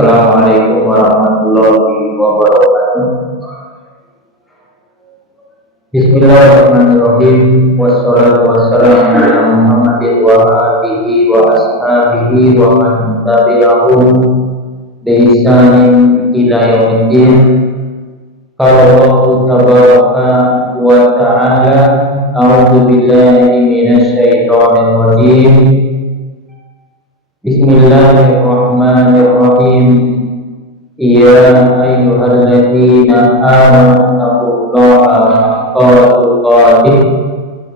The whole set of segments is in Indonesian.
Assalamualaikum warahmatullahi wabarakatuh. Bismillahirrahmanirrahim. Wassalatu wassalamu ala Muhammadin wa alihi wa ashabihi wa man tabi'ahum bi ihsanin ila yaumiddin. Qala Allahu tabaraka wa ta'ala, a'udzu billahi minasy syaithanir rajim. Bismillahirrahmanirrahim. Ya ayyuhalladzina amanu taqullaha haqqa tuqatih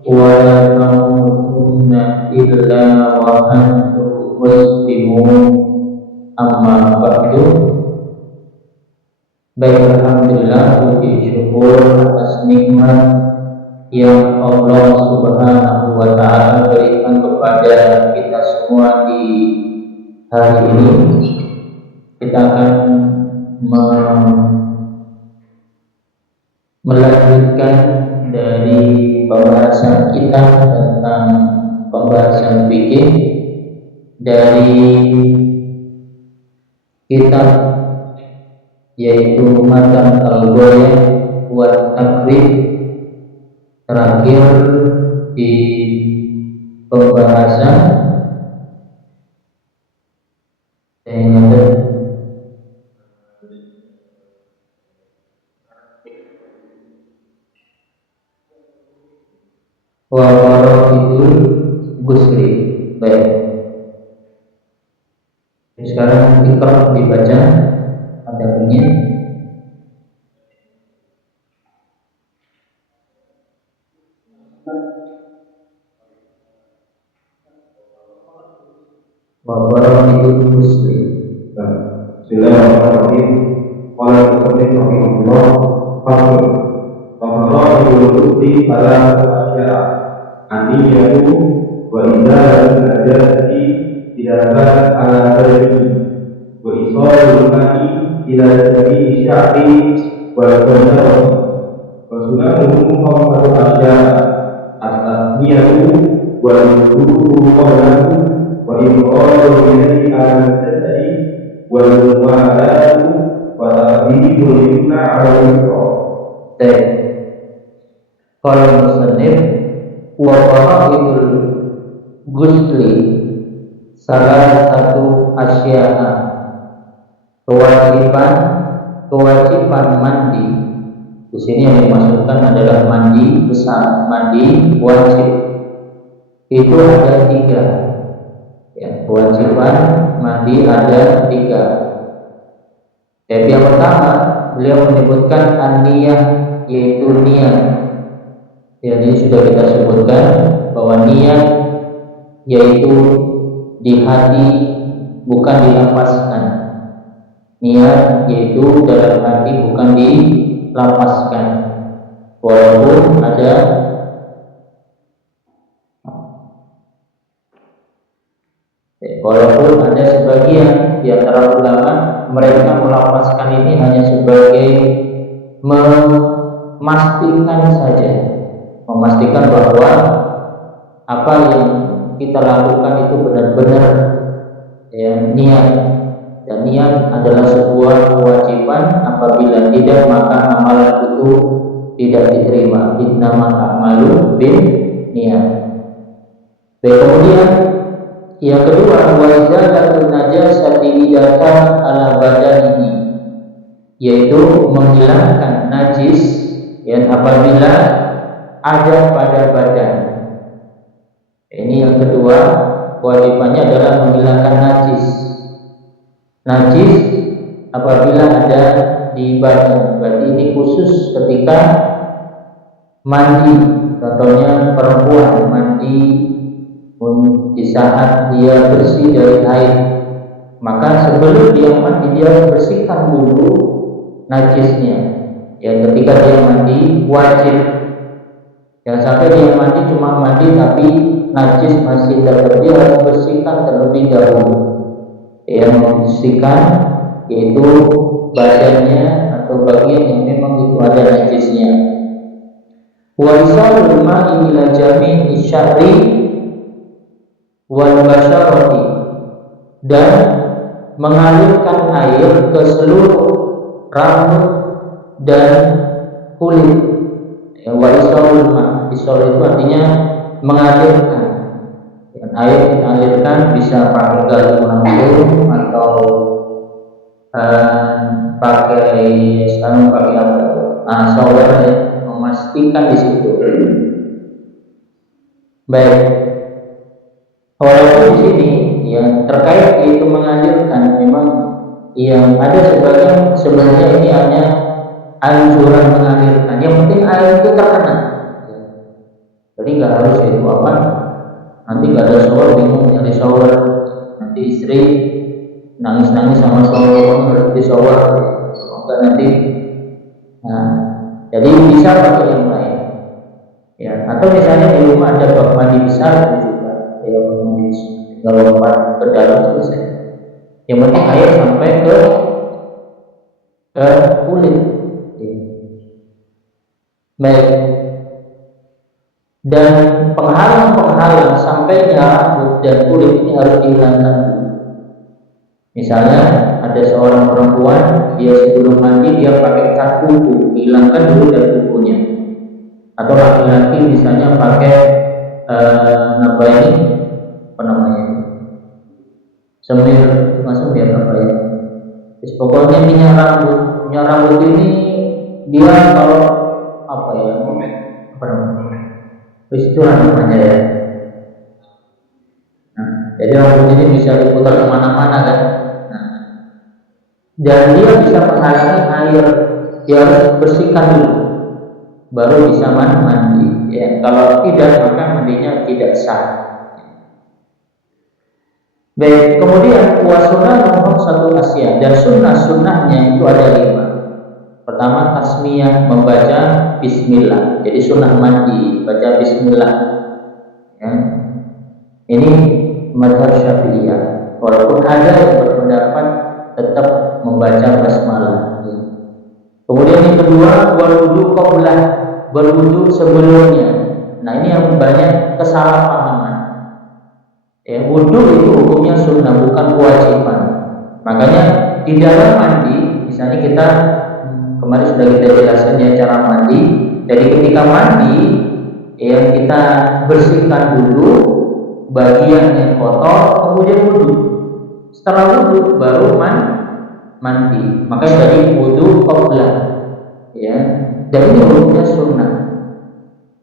wa la tamutunna illa wa antum muslimun. Amma ba'du. Baik, alhamdulillah, puji syukur atas nikmat yang Allah Subhanahu wa ta'ala berikan kepada kita semua di hari ini. Kita akan melanjutkan dari pembahasan kita tentang pembahasan fikih dari kitab yaitu Matan Al-Ghayah wa Takrib. Terakhir di pembahasan wa Fara'idul Ghusli. Baik, sekarang Iqra dibaca, ada bunyi. Wa Fara'idul Ghusli. Bismillahirrahmanirrahim. Qala al-musannif rahimahullah, fasl wa fara'idul ghusli pada asya' an-niyyatu wa izalatul najasati idza ala badani wa isalul ma'i ila jami'i sya'ri wal badani wa sunanuhu khamsatu asya' at-tasmiyatu wal wudu'u qawlahu wa iqrarul yadi ala al-jasadi wal mu'alatu wa taqdimul yumna 'ala al-yusra. Qala musannif wa fara'idul ghusli salah satu asya'a, kewajiban mandi. Di sini yang dimaksudkan adalah mandi besar, mandi wajib. Itu ada 3. Ya, kewajiban mandi ada 3. Yang pertama, beliau menyebutkan an-niyah, yaitu niat. Jadi sudah kita sebutkan bahwa niat yaitu di hati, bukan dilafazkan. Niat yaitu dalam hati, bukan dilafazkan. Walaupun ada sebagian di antara ulama, mereka melafazkan ini hanya sebagai memastikan saja, memastikan bahwa apa yang kita lakukan itu benar-benar niat, dan niat adalah sebuah kewajiban. Apabila tidak, maka amalan itu tidak diterima. Innamal a'malu bin niat. Kemudian yang kedua, wa izalatul najasati idza ala badanihi, yaitu menghilangkan najis yang apabila ada pada badan. Ini yang kedua, kewajibannya adalah menghilangkan najis. Najis apabila ada di badan, berarti ini khusus ketika mandi. Contohnya perempuan mandi di saat dia bersih dari haid, maka sebelum dia mandi dia bersihkan dulu najisnya. Ya, ketika dia mandi wajib. Jangan sampai dia mandi cuma mandi tapi najis masih tetap, dia harus bersihkan terlebih dahulu. Yang membersihkan yaitu badannya atau bagian yang memang itu ada najisnya. Wa isalul ma'i ila jami'i sya'ri wal basyarati, dan mengalirkan air ke seluruh rambut dan kulit. Wa isolul ma, isol itu artinya mengalirkan. Air dialirkan bisa pakai galon langsung atau pakai sekarang pakai apa? Shower ya, memastikan di situ. Baik. Walaupun di sini yang terkait itu mengalirkan, memang yang ada sebagian sebenarnya ini hanya anjuran mengalirkan. Yang penting air itu terkena. Jadi nggak harus itu apa? Nanti nggak ada shower, bingung nyari shower. Nanti istri nangis-nangis sama shower, harus di shower. Enggak nanti. Nah, jadi bisa pakai yang lain. Ya, atau misalnya di rumah ada bak mandi besar juga, ya kalau lompat ke dalam selesai. Yang penting air sampai ke kulit. Baik. Dan penghalang sampainya rambut dan kulit ini harus dihilangkan dulu. Misalnya ada seorang perempuan, dia sebelum mandi dia pakai cat kuku, dihilangkan dulu dari kukunya. Atau laki-laki misalnya pakai apa namanya? Semir, masuk dia apa ya? Pokoknya minyak rambut ini dia kalau apa ya? Apa namanya? Itu namanya ya. Nah, jadi rambut ini bisa diputar kemana-mana kan. Nah, dan dia bisa menghalangi air, dia harus bersihkan dulu, baru bisa mandi. Ya, kalau tidak maka mandinya tidak sah. Baik, kemudian sunnah nomor satu Asia dan sunnahnya itu ada 5. Pertama tasmiyah, membaca bismillah. Jadi sunnah mandi baca bismillah. Ya. Ini mazhab Syafi'iyah. Walaupun ada yang berpendapat tetap membaca basmalah. Ya. Kemudian yang kedua berwudu qablah, berwudu sebelumnya. Nah ini yang banyak kesalahpahaman. Ya, wudu itu hukumnya sunnah bukan kewajiban. Makanya di dalam mandi, misalnya kita kemarin sudah kita jelaskan ya cara mandi. Jadi ketika mandi, ya kita bersihkan dulu bagian yang kotor, kemudian wudu. Setelah wudu baru mandi. Maka jadi wudu qablah. Ya, dan ini hukumnya sunnah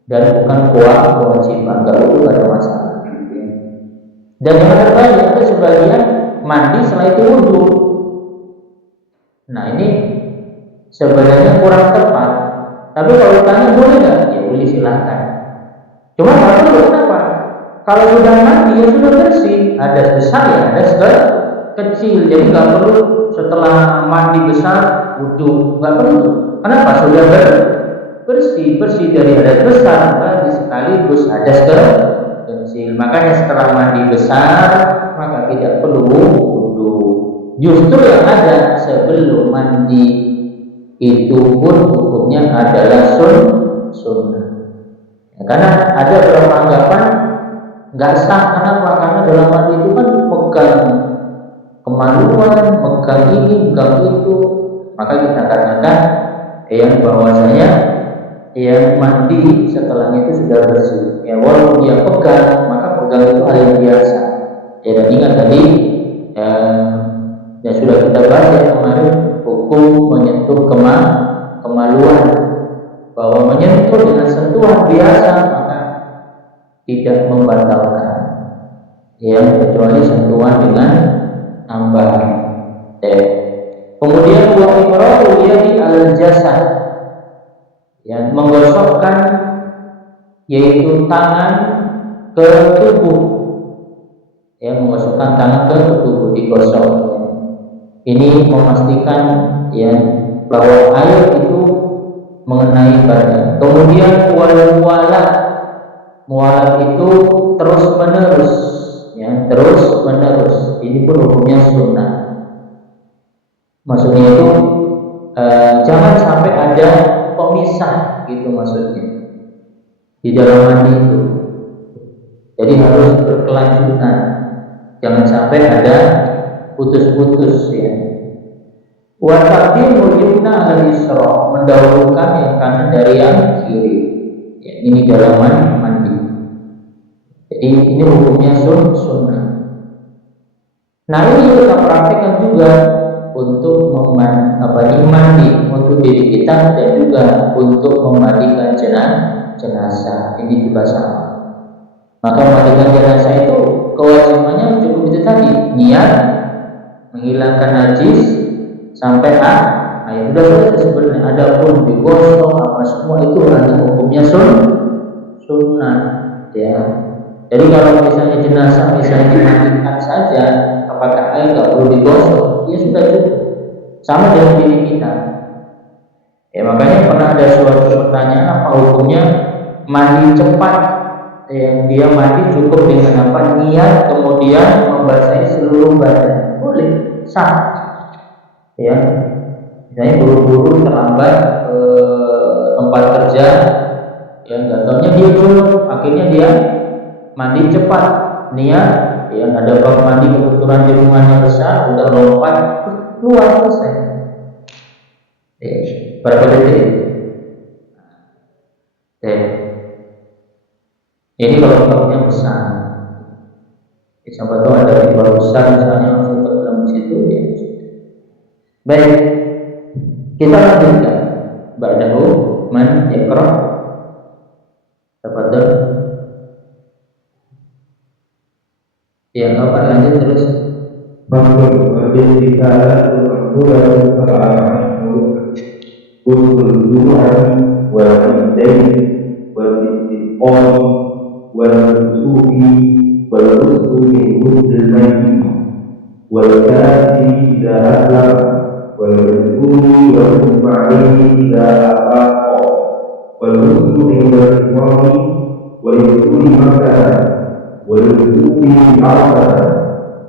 dan bukan kewajiban. Enggak wudu ada masalah. Dan yang terbaik ada sebagian mandi setelah itu wudu. Nah ini sebenarnya kurang tepat. Tapi kalau tanya boleh nggak? Ya boleh silahkan. Cuma nggak perlu, kenapa? Kalau sudah mandi ya sudah bersih. Ada besar ya ada kecil. Jadi nggak perlu setelah mandi besar wudu, nggak perlu. Kenapa? Sudah bersih dari hadas besar berarti sekaligus hadas kecil. Makanya setelah mandi besar maka tidak perlu wudu. Justru yang ada sebelum mandi itu pun hukumnya adalah sunnah. Ya, karena ada beberapa anggapan nggak sah. Kenapa? Karena dalam mandi itu kan megang kemaluan, megang ini, megang itu. Maka kita katakan yang bahwasanya yang mandi setelahnya itu sudah bersih. Ya walaupun dia pegang, maka pegang itu hal yang biasa. Ya dan ingat tadi ya sudah kita bahas ya kemarin hukum menyentuh kemaluan, bahwa menyentuh dengan sentuhan biasa maka tidak membatalkan. Ya kecuali sentuhan dengan tambahan. Kemudian wa imrarul yadi al jasad, ya menggosokkan yaitu tangan ke tubuh. Ya menggosokkan tangan ke tubuh, digosok. Ini memastikan ya bahwa air itu mengenai badan. Kemudian mualat itu terus menerus, ya terus menerus. Ini pun hukumnya sunnah. Maksudnya itu jangan sampai ada pemisah gitu maksudnya di dalam mandi itu. Jadi harus berkelanjutan. Jangan sampai ada putus-putus ya. Wa taqdimul yumna al yusra, mendahulukan yang kanan dari yang kiri. Ya, ini dalam mandi. Jadi ini hukumnya sunnah. Nah ini kita praktekkan juga untuk mandi untuk diri kita dan juga untuk memandikan jenazah. Ini juga sama. Maka memandikan jenazah itu kewajibannya cukup itu tadi, niat menghilangkan najis sampai air. Sudah sebenarnya. Adapun digosok apa semua itu adalah hukumnya sunnah ya. Jadi kalau misalnya jenazah misalnya dimandikan saja, apakah air nggak perlu digosok? Ya sudah cukup. Sama dengan diri kita. Ya makanya pernah ada suatu pertanyaan, apa hukumnya mandi cepat? Yang dia mandi cukup dengan apa? Niat kemudian membasahi seluruh badan. Boleh, sah. Ya, misalnya buru-buru terlambat ke tempat kerja, ya nggak taunya dia dulu, akhirnya dia mandi cepat, niat, ya ada bak mandi kebetulan di rumahnya besar, udah lompat keluar selesai. Berapa detik? Ini kalau baknya besar, sampai tahu ada di bawah besar misalnya langsung tenggelam di situ ya. Baik, kita lanjutkan. Ba'dahu man yaqra. Tafadhal. Yang apa lanjut terus? Bangkut berdiri kala berbulan beralaman usul du'an wal dain wal istiqom wal sufi wal rusuli wal mayyit wal kafi idza aslam wal rusuli wal mufa'ili idza afaqa wal rusuli wal ikrami wal rusuli makana wal rusuli arba'a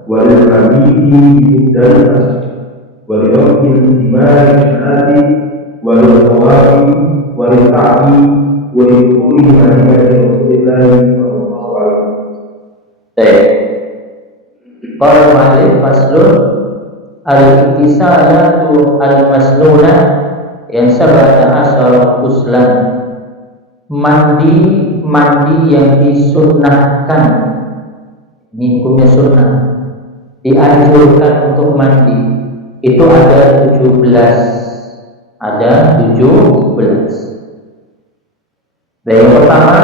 وللحديث بالدلة ولرب الثمار الشهاد وللطواف وللسعي ولكل مهمة رسول الله صلى الله عليه وسلم. Qala al-mu'allif faslun al-ittisalatu al-masnunah yang sabata asal uslan, mandi yang disunnahkan. Ini hukumnya sunnah, dianjurkan untuk mandi itu ada 17. Yang pertama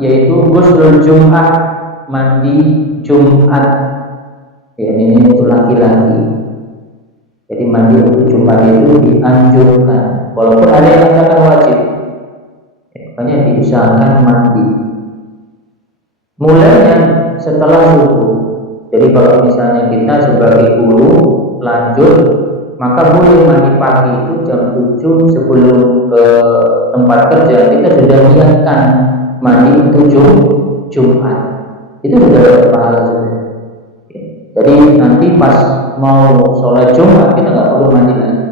yaitu ghuslul Jum'ah, mandi Jumat. Ya, ini untuk laki-laki. Jadi mandi untuk Jumat itu dianjurkan, walaupun ada yang katakan wajib. Makanya diusahakan mandi. Mulainya setelah subuh. Jadi kalau misalnya kita sebagai guru lanjut, maka boleh mandi pagi itu jam 7 sebelum ke tempat kerja kita sudah niatkan mandi untuk Jumat. Itu sudah dapat pahala juga. Jadi nanti pas mau sholat Jumat kita nggak perlu mandi lagi.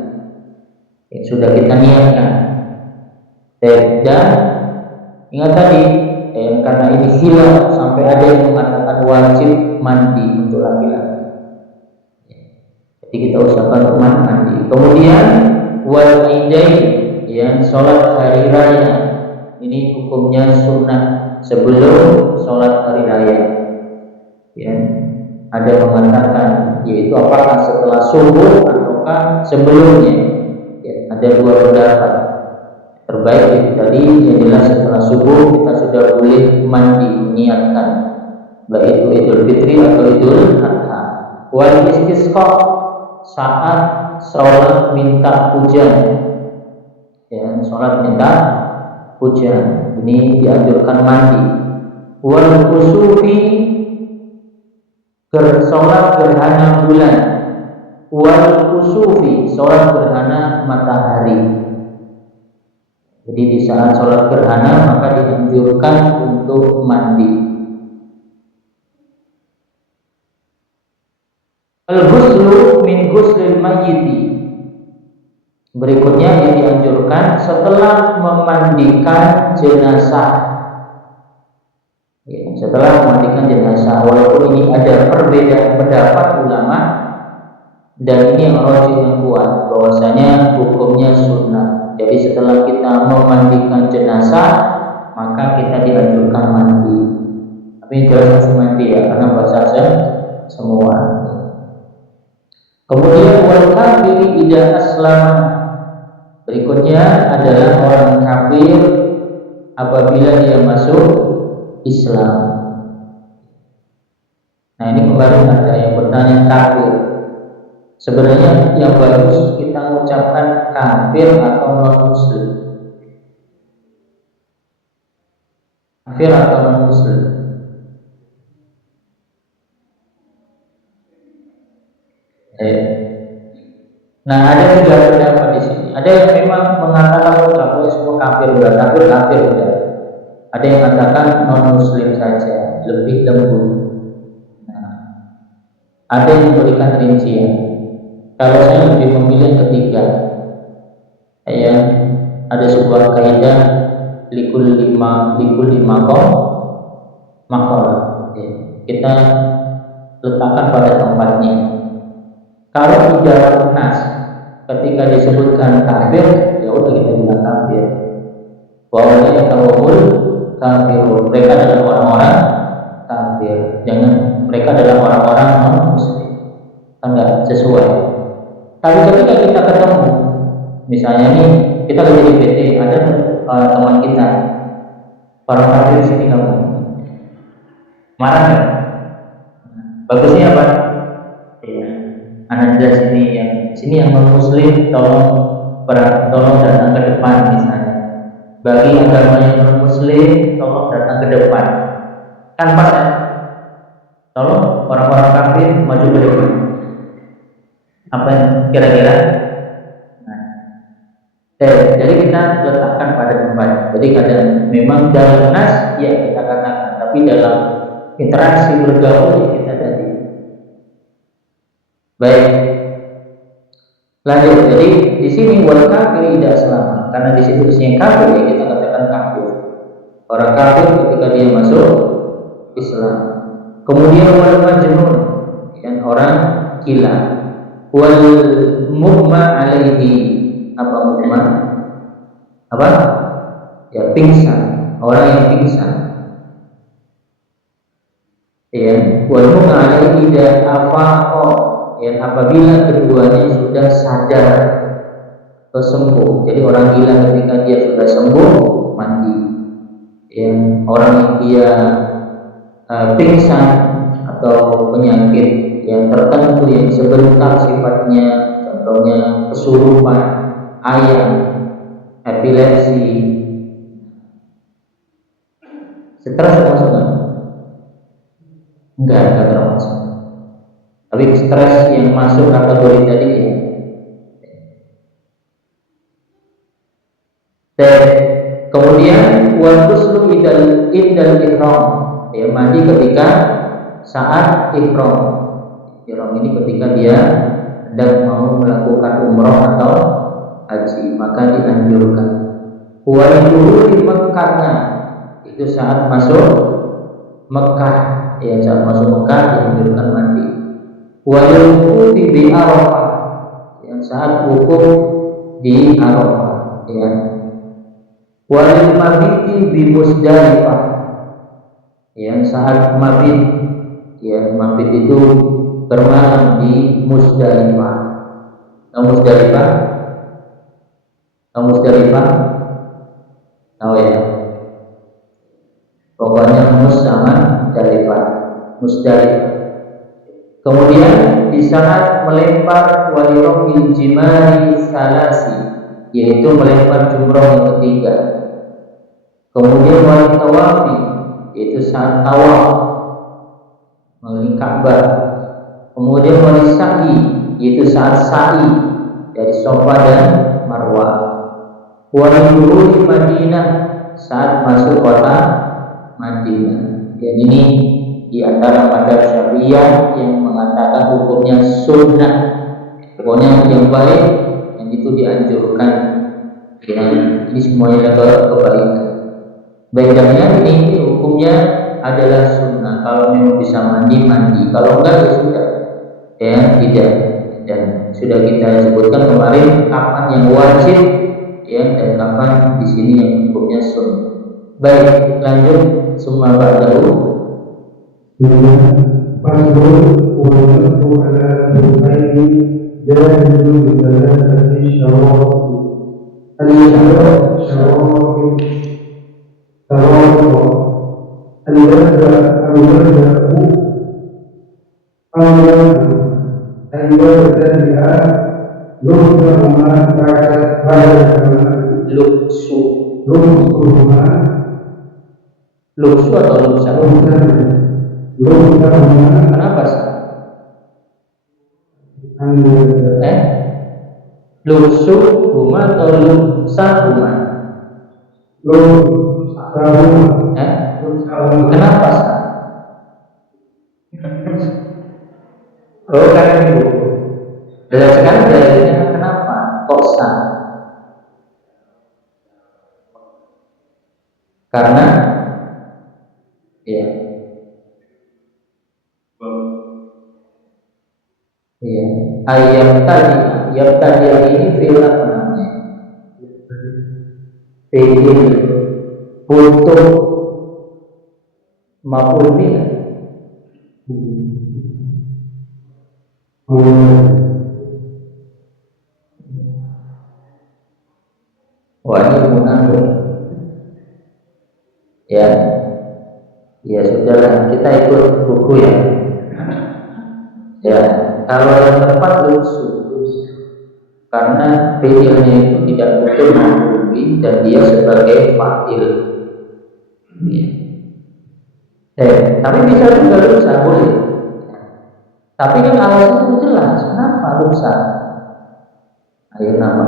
Sudah kita niatkan. Dan ingat tadi, karena ini khilaf sampai ada yang mengatakan wajib mandi untuk laki-laki. Jadi kita usahakan untuk mandi. Kemudian wal idain, yang sholat hari raya, ini hukumnya sunnah sebelum sholat hari raya. Ya, ada yang mengatakan yaitu apakah setelah subuh ataukah sebelumnya. Ya, ada dua pendapat. Terbaik itu tadi yang jelas setelah subuh kita sudah boleh mandi, niatkan baik itu Idul Fitri atau Idul Adha. Wal istisqa, saat sholat minta hujan, ya, sholat minta hujan ini dianjurkan mandi. Wal kusufi, sholat gerhana bulan. Wal kusufi, sholat gerhana matahari. Jadi di saat sholat gerhana maka dianjurkan untuk mandi. Al-ghuslu min ghuslil mayyiti. Berikutnya yang dianjurkan setelah memandikan jenazah. Ya, setelah memandikan jenazah, walaupun ini ada perbedaan pendapat ulama, Dan ini yang rajih yang kuat bahwasanya hukumnya sunnah. Jadi setelah kita memandikan jenazah, maka kita dianjurkan mandi. Tapi jelas harus mandi ya, karena basah semua. Kemudian wal kafir idza aslama. Berikutnya adalah orang kafir apabila dia masuk Islam. Nah, ini kemarin ada yang bertanya kafir. Sebenarnya yang bagus kita mengucapkan kafir atau non muslim. Kafir atau non muslim. Nah, ada tiga pendapat di sini. Ada yang memang mengatakan bahwa semua kafir udah kafir udah. Ada yang mengatakan non muslim saja, lebih lembut. Nah, ada yang memberikan rincian. Kalau saya lebih memilih ketiga, ya, ada sebuah kaidah likul lima makol. Ya, kita letakkan pada tempatnya. Kalau di dalam nas ketika disebutkan kafir, ya udah kita bilang kafir. Bahwa dia tawabul kafirun, mereka adalah orang-orang kafir. Jangan mereka adalah orang-orang non muslim. Enggak sesuai. Tapi ketika kita ketemu, misalnya nih kita lagi di PT, ada teman kita orang kafir di sini, kamu marah nggak? Bagusnya apa? Iya, anda sini yang non muslim tolong datang ke depan misalnya. Bagi agama yang non muslim tolong datang ke depan. Kan pas ya? Tolong orang-orang kafir maju ke depan. Apa yang kira-kira? Nah, jadi kita letakkan pada tempat. Jadi kadang memang dalam nas ya kita katakan, tapi dalam interaksi bergaul ya kita tadi. Baik. Lanjut. Jadi di sini wal kafir tidak selama, karena di situ isinya kafir ya kita katakan kafir. Orang kafir ketika dia masuk Islam. Kemudian wal majnun, dan orang gila. Wal mughma alaihi, apa mughma? Apa? Ya pingsan, orang yang pingsan. Ya, wal mughma alaihi dan afaqa, ya apabila keduanya sudah sadar atau sembuh. Jadi orang gila ketika dia sudah sembuh mandi. Ya, orang yang dia pingsan atau penyakit yang tertentu yang sebentar sifatnya, contohnya kesurupan, ayam, epilepsi, stres termasuk enggak termasuk. Tapi stres yang masuk kategori tadi ya. Dan kemudian wal ghuslu indal ihram, ya mandi ketika saat ihram. Ihram ini ketika dia hendak mau melakukan umroh atau haji, maka dianjurkan. Wal di Mekah, itu saat masuk Mekah, ya saat masuk Mekah dianjurkan mandi. Wal wuqufi bi Arafah, yang saat wukuf di Arafah, ya. Wal mabiti bi Musdalifah, yang saat mabit, ya mabit itu bermalam di Musdalifah. Musdalifah? Tahu ya? Pokoknya sama Musdalifah. Kemudian di saat melempar waliromil jimari salasi, yaitu melempar jumroh yang ketiga. Kemudian wali tawafi, yaitu saat tawaf mengelilingi Ka'bah. Kemudian wali sa'i, yaitu saat sa'i dari Safa dan Marwah. Wali di Madinah, saat masuk kota Madinah. Dan ini di antara madhab Syafi'iyah yang mengatakan hukumnya sunnah, pokoknya yang baik, yang itu dianjurkan. Ya, ini semuanya adalah kebaikan. Baik, dan ini hukumnya adalah sunnah. Kalau memang bisa mandi, kalau enggak ya sudah. Ya, tidak. dan sudah kita sebutkan kemarin kapan yang wajib ya dan kapan di sini yang hukumnya sunnah. Baik, lanjut. Summa ba'dahu faslun wa nasu ala al-baini jahilun bi thalathati syawab al-syawab tarawwa al-yadda al-yadda al-yadda luksuhuma luksu atau luksa? Kenapa sih? Luksu huma atau luksa huma? Kenapa sih? Oh kan ibu. Berdasarkan dalilnya kenapa kok sah? Karena ya ayat tadi ini fi'il apa namanya? Fi'il butuh maf'ul bih. Wah ini munafik. Ya sudahlah, kita ikut buku ya. Ya, kalau yang tepat luksu, karena fi'ilnya itu tidak butuh maf'ul bih dan dia sebagai fa'il. Ya. Tapi bisa juga luksa boleh. Tapi kan alasan itu jelas. Kenapa luksa? Ayo nama.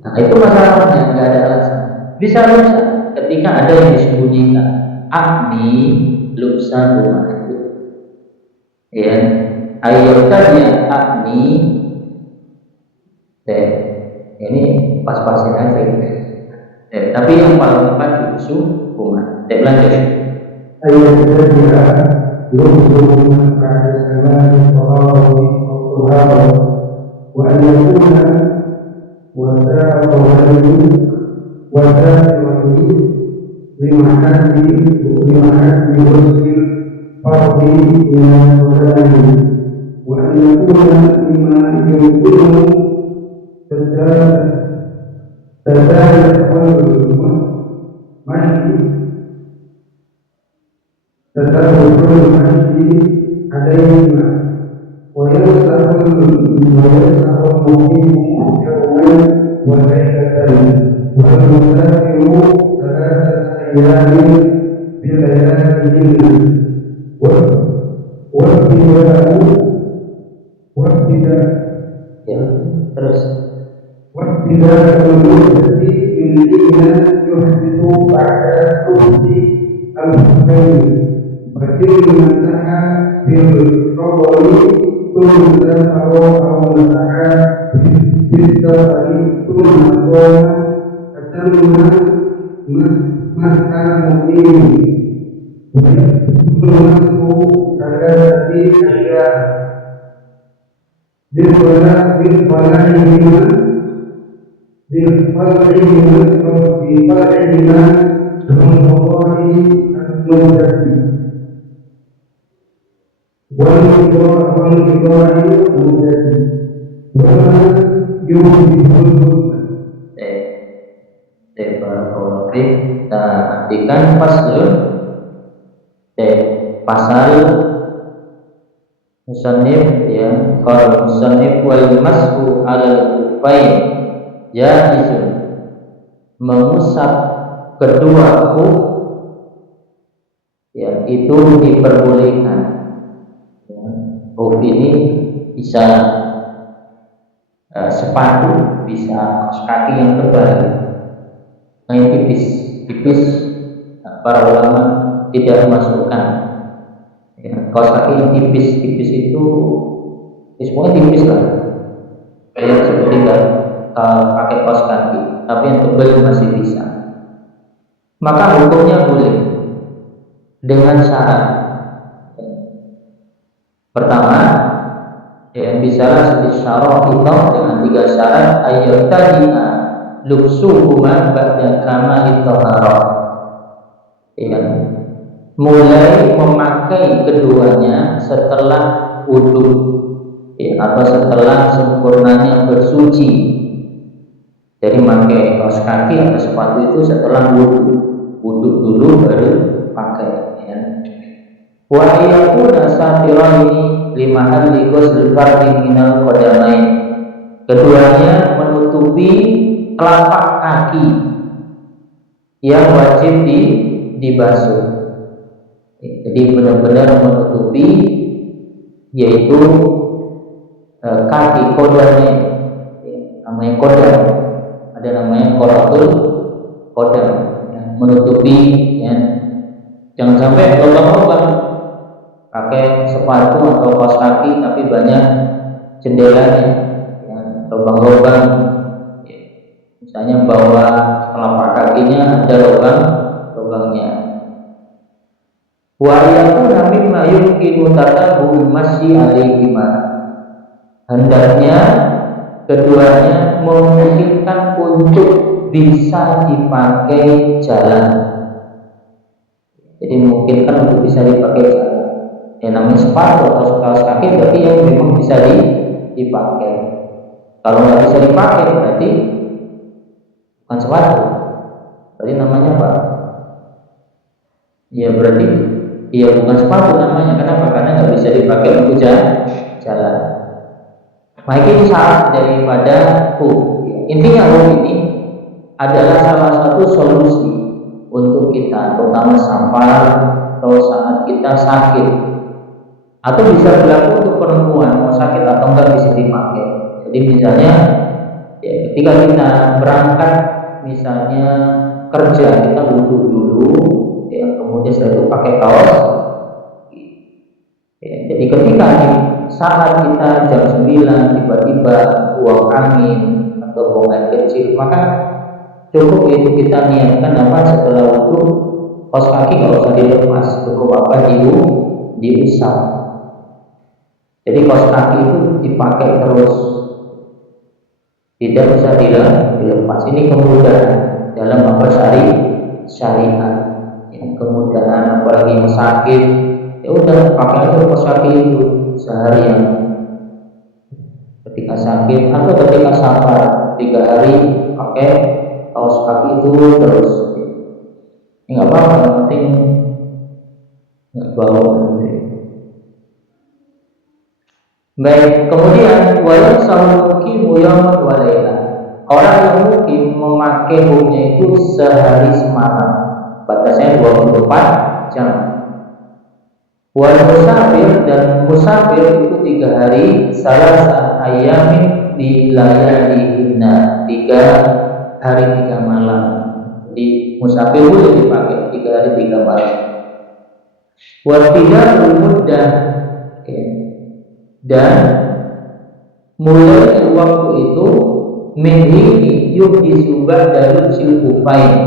Nah itu masalahnya, nggak ada alasan. Bisa luksa ketika ada yang disembunyikan. Akni luksa rumah itu. Ya, ayat tadi akni. Ini pas-pasin aja. Tapi yang paling tepat luksu rumah. Lanjut. Ayat tadi luksu ma'asalan wa wa an yakuna وَتَعْوَلِي لِمَحَدِّ وَسْلِ الْفَرْضِ إِلَى الْقُرْآنِ وَأَنْ يَكُونَ لِمَا يُمْكِنُ تَدَارُكُ الْمَشْيِ عَلَيْهِمَا وَيَصْلَحُ الْمُقِيمُ يَوْمًا وَلَيْلَةً وَالْمُسَافِرُ ثَلَاثَةَ أَيَّامٍ بِلَيَالِهِنَّ وَابْتِدَاءُ الْمُدَّةِ بِالْحِينَ يُحْدِثُ بَعْدَ ثُلُثِ الْحُسْنَيْنِ فَإِنْ مَسَحَ بِالْقَبْرِ ثُمَّ سَافَرَ أَوْ مَسَحَ بِالسَّفَرِ ثُمَّ صَامَ فَتَمَّ مَسْحَ مُقِيمٍ وَيَكْفُرُ ثَلَاثَةِ أَشْيَاءَ بِالْخَلَعِهِمَا من قضاء المدة وانقضاء المدة وما يوجب الحسن. Kita artikan pasal musannif ya, qala musannif wal mashu 'alal khuffain jaizun, mengusap kedua khuf ya itu diperbolehkan. Ya, khuf ini bisa sepatu, bisa kaos kaki yang tebal, yang tipis para ulama tidak memasukkan. Ya, kaos kaki yang tipis itu semuanya tipis lah, kayak seperti nggak pakai kaos kaki, tapi yang tebal masih bisa. Maka hukumnya boleh dengan syarat. Pertama, Ya, bisalah isyarah itu dengan 3 syarat ayat tadinya lubsuhuma ba'da kamali taharah. Ya, mulai memakai keduanya setelah wudu, ya, atau setelah sempurnanya bersuci. Jadi pakai kaos kaki atau sepatu itu setelah wudu dulu baru pakai. Ya. Wa yakuna satiraini limahalli ghusl fardhi minal qadamain. Keduanya menutupi telapak kaki yang wajib dibasuh. Jadi benar-benar menutupi, yaitu kaki kodamnya, namanya kodam, ada namanya qolatul kodam, ya, menutupi, ya. Jangan sampai lubang-lubang pakai sepatu atau kaos kaki tapi banyak jendelanya, ya, lubang-lubang, ya. Misalnya bawah telapak kakinya ada lubangnya. Wa yakuna mimma yumkinu tatabu'u masyi alaihima. Hendaknya keduanya memungkinkan untuk bisa dipakai jalan. Jadi memungkinkan untuk bisa dipakai jalan. Yang namanya sepatu atau kaos kaki berarti yang memang bisa dipakai. Kalau nggak bisa dipakai berarti bukan sepatu. Berarti namanya apa? Ya berarti ya bukan sepatu namanya. Kenapa? Karena nggak bisa dipakai untuk jalan. Maka ini syarat daripada intinya ini adalah salah satu solusi untuk kita, terutama safar atau saat kita sakit, atau bisa berlaku untuk perempuan mau sakit atau enggak bisa dipakai. Jadi misalnya ya, ketika kita berangkat misalnya kerja, kita wudu dulu, ya, kemudian setelah itu pakai kaos. Ya, jadi ketika saat kita jam 9 tiba-tiba buang angin atau buang air kecil, maka cukup itu kita niatkan apa, setelah wudu kaos kaki nggak usah dilepas, cukup apa diusap. Jadi kaos kaki itu dipakai terus, tidak bisa dilepas. Ini kemudahan dalam apa syariat. Yang kemudahan apalagi yang sakit, ya udah pakai aja kaos kaki itu seharian. Ketika sakit atau ketika safar 3 hari pakai kaos kaki itu terus. Ini nggak apa-apa, yang penting nggak bau gitu. Baik, kemudian wayang sahul mukim yaman wa laila. Orang yang mukim memakai hukumnya itu sehari semalam, batasnya 24 jam. Wal musafir, dan musafir itu 3 hari, salah ayamin di layalihinna, 3 hari 3 malam. Jadi musafir boleh dipakai 3 hari 3 malam. Wa tidalul muddah, dan mulai waktu itu minhi yuhdisu ba'da lubsil kufain.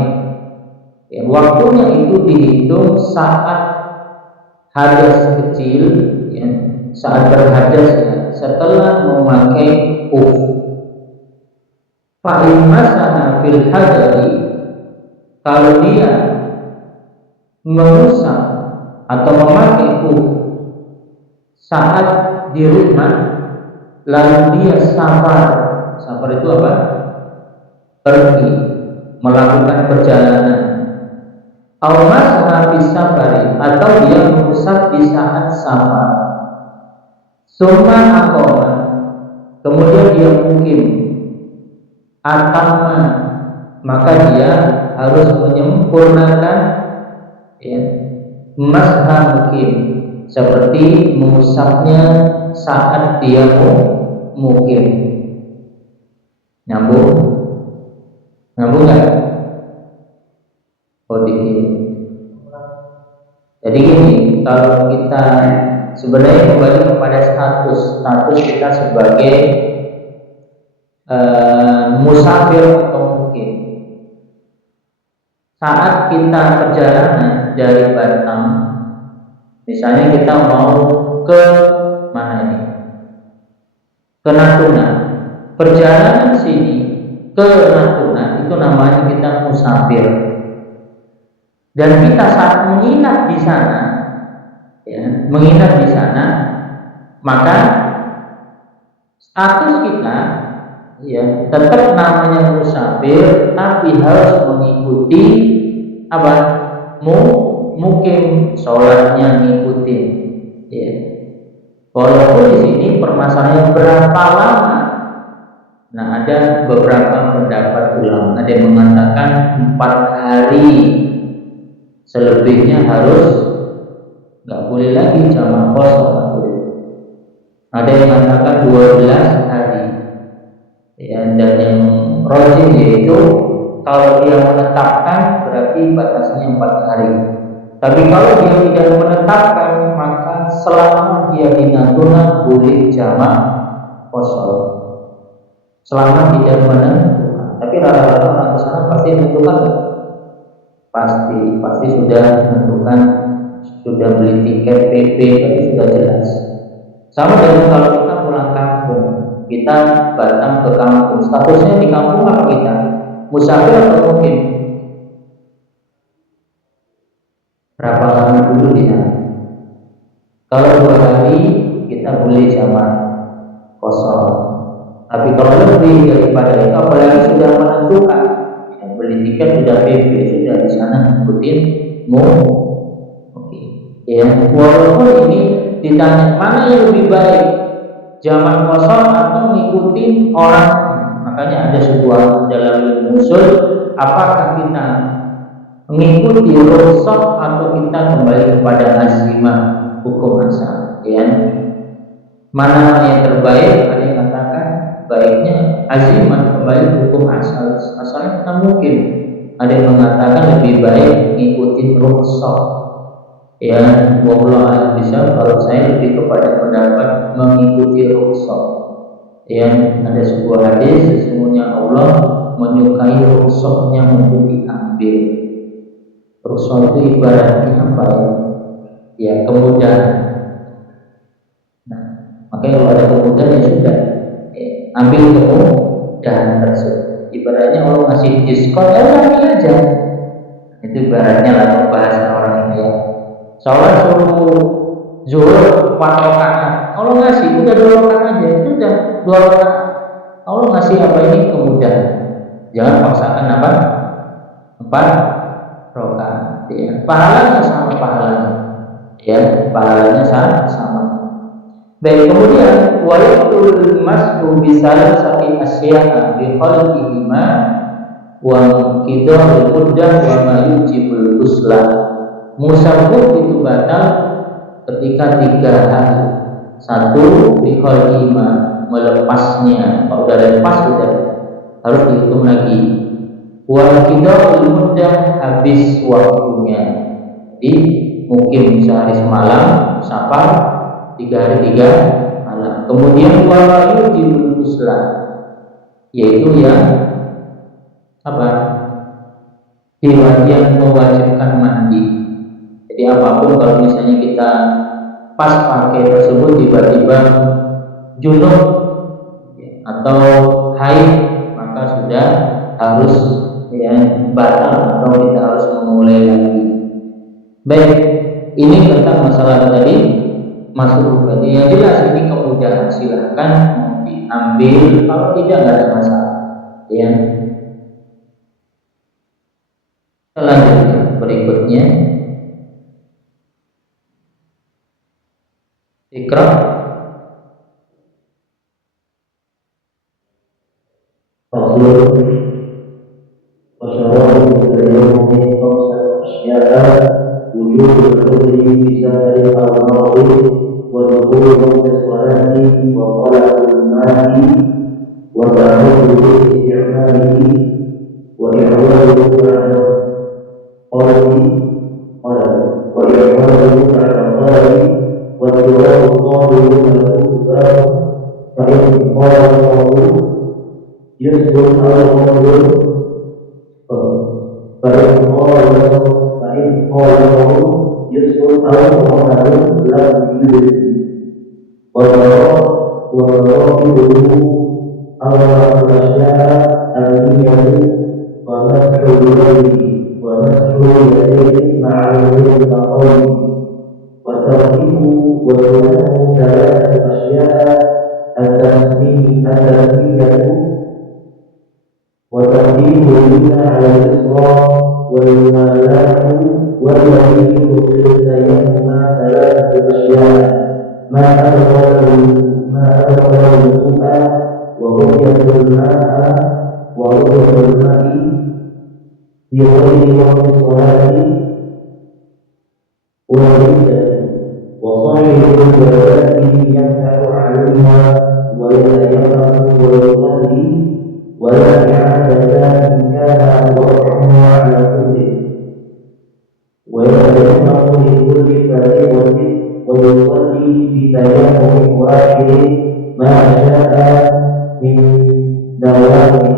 Ya, waktunya itu dihitung saat hadas kecil, ya, saat berhadas, ya, setelah memakai kuf. Fa'in masaha fil hadari, kalau dia mengusap atau memakai kuf saat di rumah, lalu dia safar itu apa? Pergi, melakukan perjalanan. Al-masah bisafari, atau dia mengusap di saat safar. Summa aqama, kemudian dia mukim. Atama, maka dia harus menyempurnakan, ya, masah mukim, seperti mengusapnya saat dia mukim. Nyambung nggak? Oh, dikit. Jadi gini, kalau kita sebenarnya kembali kepada status kita sebagai musafir atau mukim. Saat kita perjalanan dari Batam, misalnya kita mau ke mana ini? ke Natuna. Perjalanan sini ke Natuna itu namanya kita musafir. Dan kita saat menginap di sana, ya, maka status kita, ya, tetap namanya musafir, tapi harus mengikuti apa? Mukim, sholatnya ngikutin, ya. Walaupun di sini permasalahannya berapa lama. Nah, ada beberapa pendapat ulama. Ada yang mengatakan 4 hari, selebihnya harus nggak boleh lagi jamak kosong. Ada yang mengatakan 12 hari. Ya, dan yang rajih yaitu kalau dia menetapkan berarti batasnya 4 hari. Tapi kalau dia tidak menetapkan, maka selama dia di Natuna boleh jamak kosong. Selama tidak menentukan. Tapi rata-rata orang ke sana pasti menentukan, pasti sudah menentukan, sudah beli tiket PP, tapi sudah jelas. Sama dengan kalau kita pulang kampung, kita datang ke kampung, statusnya di kampung apa kita? Musafir atau mukim? Berapa lama dulu di sana? Kalau 2 hari kita boleh jamak kosong. Tapi kalau lebih daripada itu, apalagi sudah menentukan, ya, beli tiket sudah PP, sudah di sana ngikutin ya. Walaupun ini ditanya mana yang lebih baik, jamak kosong atau ngikutin orang, makanya ada sebuah dalam ilmu usul, apakah kita mengikuti rukhsah atau kita kembali kepada azimah, hukum asal, ya. Mana yang terbaik? Ada yang katakan baiknya azimah, kembali hukum asal, asalnya kita mungkin. Ada yang mengatakan lebih baik ngikutin rukhsah, ya. Wallahu a'lam bishawab. Kalau saya lebih kepada pendapat mengikuti rukhsah, ya. Ada sebuah hadis, sesungguhnya Allah menyukai rukhsahnya untuk diambil. Rukhsah itu ibaratnya apa, ya, kemudahan. Nah, makanya kalau ada kemudahan, ya sudah, ambil kemudahan tersebut. Ibaratnya Allah ngasih diskon, ya ambil aja. Itu ibaratnya lah bahasa orang ini, ya. Sholat suruh zuhur 4 rakaat, Allah ngasih udah 2 rakaat aja, sudah 2 rakaat. Allah ngasih apa ini? Kemudahan. Jangan paksakan apa? 4 rakaat, ya. Pahalanya sama pahalanya, ya, pahalanya sama. Baik, kemudian walaupun masku bisa sati asya'a bi khalqihima wa qidar muddah wa ma yujibul uslah. Musafir itu batal ketika 3 hari. 1 bi khalqihima, melepasnya. Kalau udah lepas sudah harus dihitung lagi. Wa qidar muddah, habis waktunya. Jadi mungkin sehari semalam safar, 3 hari 3 malam. Kemudian walayu jibul uslah, yaitu yang apa? Yang mewajibkan mandi. Jadi apapun kalau misalnya kita pas pakai tersebut tiba-tiba junub, ya, atau haid, maka sudah harus, ya, batal atau kita harus memulai lagi. Baik, ini tentang masalah tadi. Masuk tadi yang jelas ini kemudahan, silahkan diambil, kalau tidak nggak ada masalah, ya. Selanjutnya berikutnya Iqra. وجود العذر بسفر أو مرض ودخول وقت الصلاة وطلب المال وتعرض لاستعماله وإعراضه بعد قلبه وإعراضه بعد قلبه واتباع الطالب له فإن قال الطالب يسكن على الرجل فإن قال له يسكن على الرجل لا يجوز وراء قوله أربع أشياء النية ومسح اليدين مع المرفقين وترتيب وسننه ثلاثة أشياء التسمية وتقديم اليمنى على اليسرى والملاك والذي يدخل بينهما ثلاثة أشياء ما أدخل الوضوء ورؤية الماء في غير وقت الصلاة والعدة وصاحب الجواب يمسح عليها ويتيمم ويصلي ولا إعادة إن كان وضعها على كله ويتيمم لكل فريضة ويصلي بتيمم واحد ما شاء من النوافل.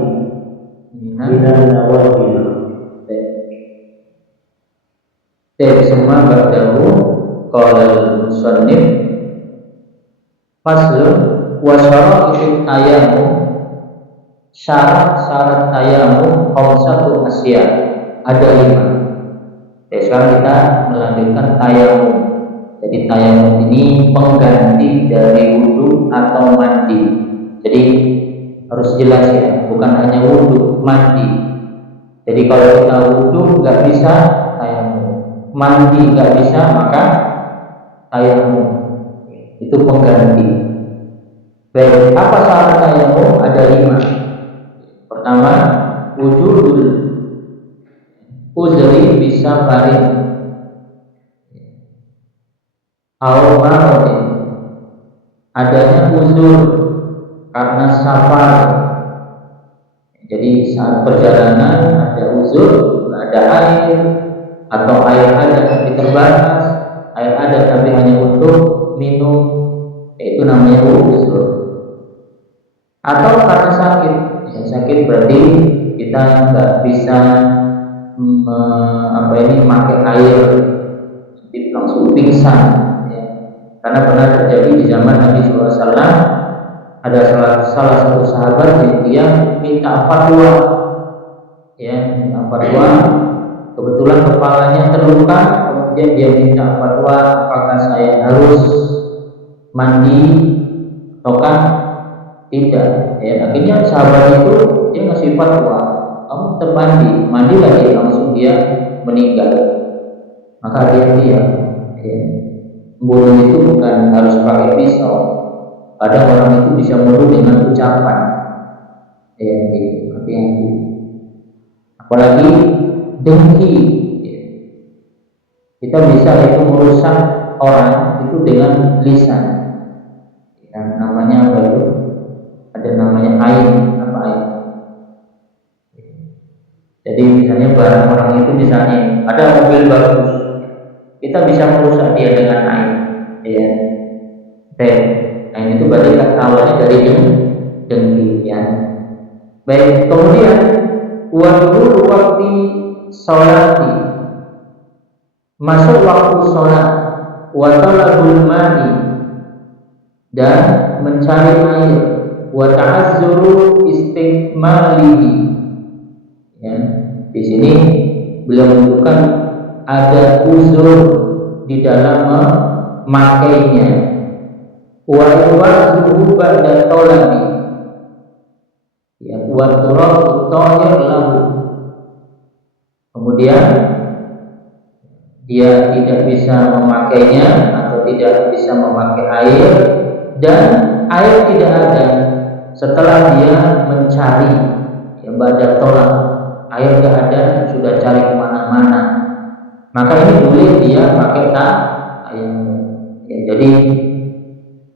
Semua ba'dahu qala al-musannif faslun wa syara'i'it tayammum, syarat tayammum khamsatu asya, ada 5. Sekarang kita melanjutkan tayammum. Jadi tayammum ini pengganti dari wudu atau mandi. Jadi harus jelas ya, bukan hanya wudu, mandi. Jadi kalau kita wudu nggak bisa tayammum, mandi nggak bisa, maka tayammum itu pengganti. Baik, apa syarat tayammum? Ada 5. Pertama, wujudul uzri bisa farid au maradin, adanya uzur karena safar. Jadi saat perjalanan ada uzur, ada air, atau air ada tapi terbatas, air ada tapi hanya untuk minum, itu namanya uzur. Atau karena sakit, ya, sakit berarti kita nggak bisa pakai air, langsung pingsan, ya. Karena pernah terjadi di zaman Nabi SAW, ada salah satu sahabat yang dia minta fatwa, ya, minta fatwa. Kebetulan kepalanya terluka, kemudian dia minta fatwa apakah saya harus mandi ataukah tidak. Ya, akhirnya sahabat itu dia ngasih fatwa, kamu termandi, mandi lagi, langsung dia meninggal. Maka dia diam. Ya. Bunuh itu bukan harus pakai pisau. Kadang orang itu bisa bunuh dengan ucapan. Ya, gitu. Hati-hati. Apalagi dengki, kita bisa itu merusak orang itu dengan lisan. Ya, namanya apa itu? Ada namanya ain, apa ain? Jadi misalnya barang orang itu, misalnya ada mobil bagus, kita bisa merusak dia dengan ain. Ya, ain itu berarti awalnya dari dengki. Ya. Baik, kemudian waktu sholati, masuk waktu sholat, wa talabul mani, dan mencari air, wa ta'azzuru istikmalihi. Ya, di sini beliau menunjukkan ada uzur di dalam memakainya. Wa yuwazuhu ba'da talabi, ya, wa turabu tahir lahu. Kemudian dia tidak bisa memakainya atau tidak bisa memakai air, dan air tidak ada setelah dia mencari, ya, pada tolak, air tidak ada, sudah cari kemana-mana, maka ini boleh dia pakai tayammum. Ya, jadi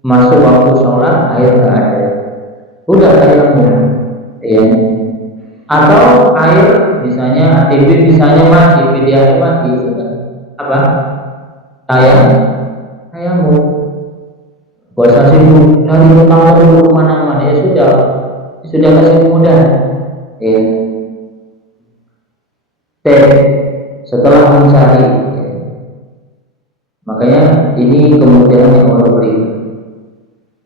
masuk waktu sholat, air tidak ada, udah tayammum. Ya. Atau air, misalnya ATB, misalnya mati, PDAM mati, sudah apa? Tayammum. Puasa sibuk cari utang dulu kemana-mana, ya sudah kasih mudah. Ya. Setelah mencari, ya. Makanya ini kemudian yang Allah beri.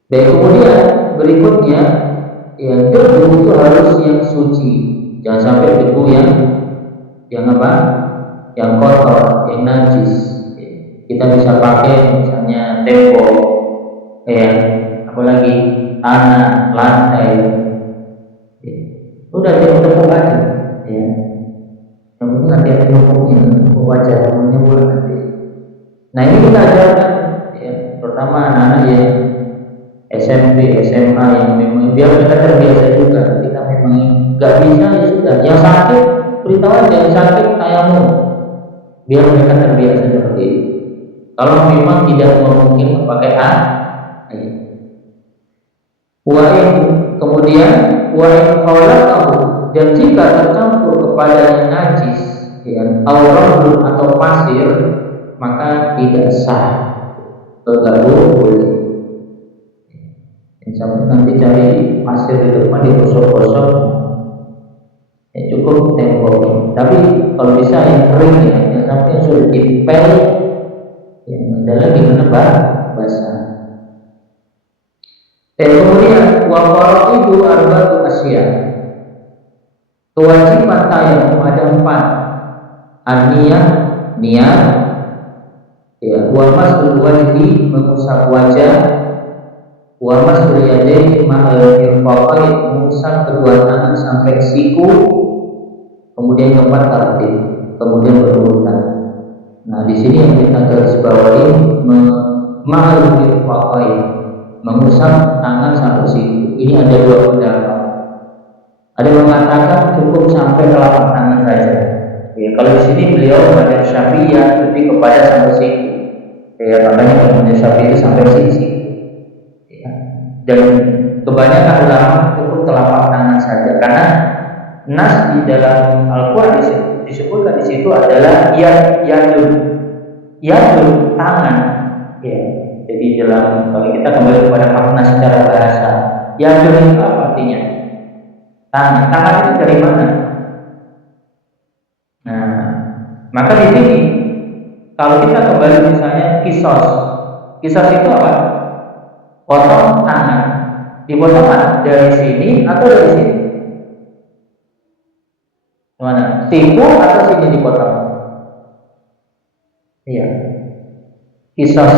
Baik, kemudian berikutnya, ya debu itu harus yang suci, jangan sampai debu yang apa? Yang kotor, yang najis. Kita bisa pakai misalnya tembok, ya, apalagi tanah, lantai, ya. Udah tepuk aja, ya. Kemudian nanti ada numpuknya, wajah temennya pula nanti. Nah ini kita ajarkan, ya, terutama anak-anak yang SMP, SMA yang memang biar mereka terbiasa juga. Kita memang nggak bisa ya sudah, yang sakit beritahu aja, yang sakit tayamum, biar mereka terbiasa seperti itu. Kalau memang tidak mungkin pakai air. Kemudian tahu, dan jika tercampur kepada yang najis, ya, aurabun atau pasir, maka tidak sah, boleh. Sampai nanti cari pasir di depan digosok-gosok, ya cukup tembok. Tapi kalau bisa yang kering, ya, yang sampai sudah dipel, yang adalah gimana basah. Kemudian wafar itu arba'atu asya. Kewajiban tayamum ada 4. Niat, ya, wa masul wajhi, mengusap wajah, wa masul yadaini ma'al mirfaqain, mengusap kedua tangan sampai siku, kemudian keempat tartib, kemudian berurutan. Nah, di sini yang kita garis bawahi ma'al mirfaqain, mengusap tangan sampai siku. Ini ada 2 pendapat. Ada yang mengatakan cukup sampai telapak tangan saja. Ya, kalau di sini beliau pada Syafi'iyah lebih kepada sampai siku. Ya, makanya kalau Syafi'i itu sampai siku. Ya. Dan kebanyakan ulama cukup telapak tangan saja, karena nas di dalam Al-Qur'an disebutkan di situ adalah yadun tangan. Ya. Jadi dalam, kalau kita kembali kepada makna secara bahasa, yadun itu apa artinya? Tangan itu dari mana? Nah, maka di sini kalau kita kembali misalnya kisos itu apa? Potong tangan, dipotong dari sini atau dari sini? Mana? Siku atau sini dipotong? Iya. Kisos,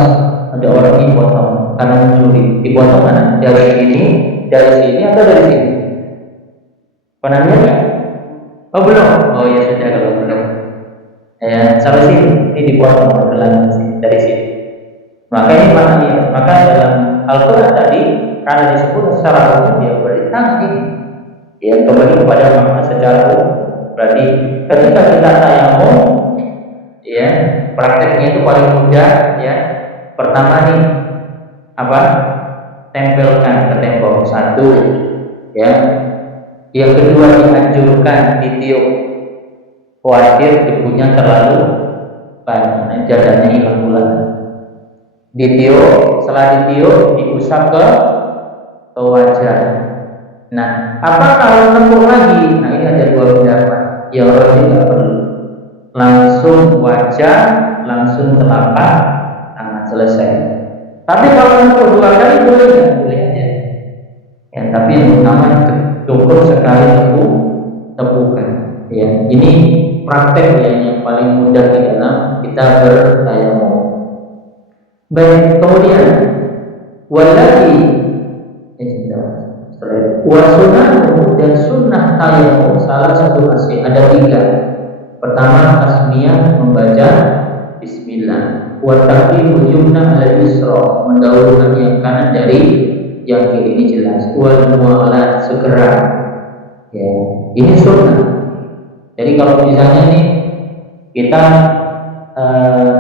ada orang ini potong karena mencuri, dipotong mana? Dari sini atau dari sini? Pernah lihat nggak? Oh belum? Oh ya sudah, kalau belum. Ya, sampai sini, ini dipotong dari sini. Maka ini maknanya. Maka dalam Al-Quran tadi, karena disebut secara umum, ya berarti tangan ini. Ya, kembali kepada makna secara umum. Berarti ketika kita tayamum, ya, prakteknya itu paling mudah, ya. Pertama nih, apa? Tempelkan ke tembok 1, ya. Yang kedua dianjurkan ditiup, khawatir debunya terlalu banyak, jadannya hilang pula. Ditiup, setelah ditiup diusap ke wajah. Nah, apa kalau nempur lagi? Nah, ini ada 2 pendapat. Yang rajih tidak perlu. Langsung wajah, langsung telapak tangan, selesai. Tapi kalau nempur 2 kali boleh aja. Ya, tapi yang utama cukup sekali tepukan. Ya, ini praktek ya, yang paling mudah di dalam kita bertayamum. Baik, kemudian walati wasunahu, dan sunnah tayamum salah satu asli ada 3. Pertama tasmiyah, membaca bismillah. Wa taqdimu yumna ala yusra, mendahulukan yang kanan dari yang kiri, ini jelas. Wal mu'alat, segera. Ya, ini sunnah. Jadi kalau misalnya nih kita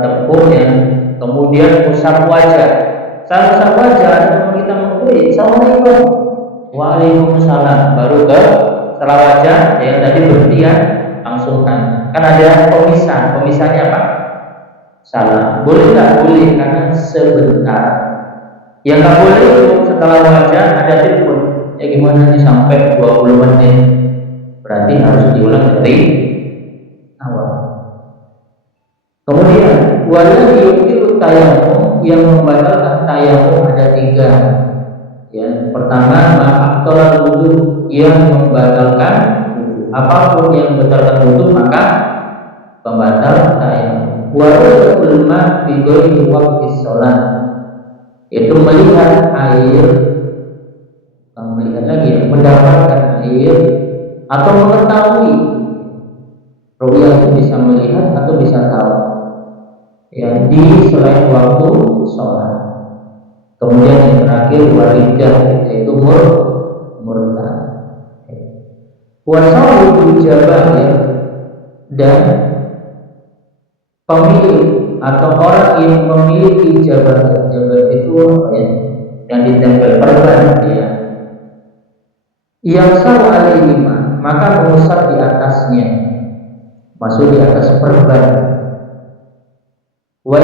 tepuk, ya, kemudian usap wajah. Saat usap wajah, kita mengakui assalamualaikum, waalaikumsalam, baru ke setelah wajah, yang tadi berhentian langsung kan ada pemisahnya apa? Salam. Boleh nggak? Boleh, karena sebentar. Yang nggak boleh setelah wajah ada telepon. Ya gimana nih sampai 20 menit? Berarti harus diulang dari awal. Kemudian waladhi yuqiru tayamum, yang membatalkan tayamum ada 3. Ya, pertama, ma'afdolal wudu, yang membatalkan wudu. Apapun yang membatalkan wudu maka pembatal tayamum. Wa ru'yatul ma' fi ghairi waqtis shalah, itu melihat air, melihat lagi ya, mendapatkan air atau mengetahui. Ru'yah itu bisa melihat atau bisa tahu ya, di selain waktu sholat. Kemudian yang terakhir walidah, yaitu murtad. Wasawul jabah ya, dan pemilik atau orang yang memiliki jabah itu ya, yang ditempel perban ya, yang saw alaihima, maka mengusap di atasnya, masuk di atas perban. Wa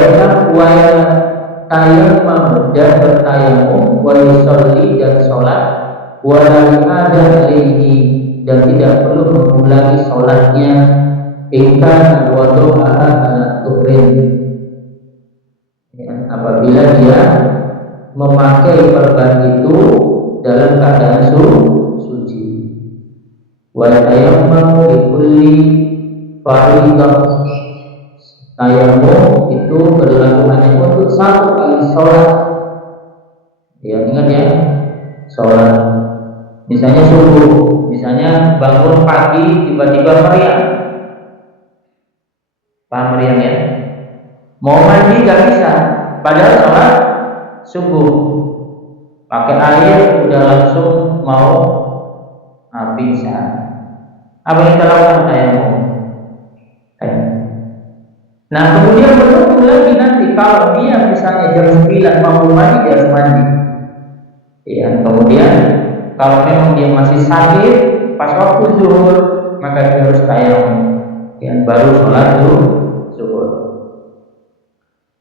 tayammum, dan bertayamum, wa yusolli, dan sholat, wa la ada alaihi, dan tidak perlu mengulangi sholatnya, ingkana wadu'aha ala tuhrin, ya, apabila dia memakai perban itu dalam keadaan suci. Wa tayammum li kulli fardhin, tayamum itu berlaku hanya untuk satu kali sholat. Ya, ingat ya, sholat. Misalnya subuh, misalnya bangun pagi tiba-tiba meriang, paham meriang ya? Mau mandi nggak bisa, padahal sholat subuh. Pakai air udah langsung mau pingsan. Apa yang kita lakukan? Tayamum. Nah, kemudian menunggu lagi nanti kalau dia misalnya jam 9 mau mandi, dia harus mandi. Ya, kemudian kalau memang dia masih sakit pas waktu zuhur, maka dia harus tayamum. Ya, baru sholat zuhur.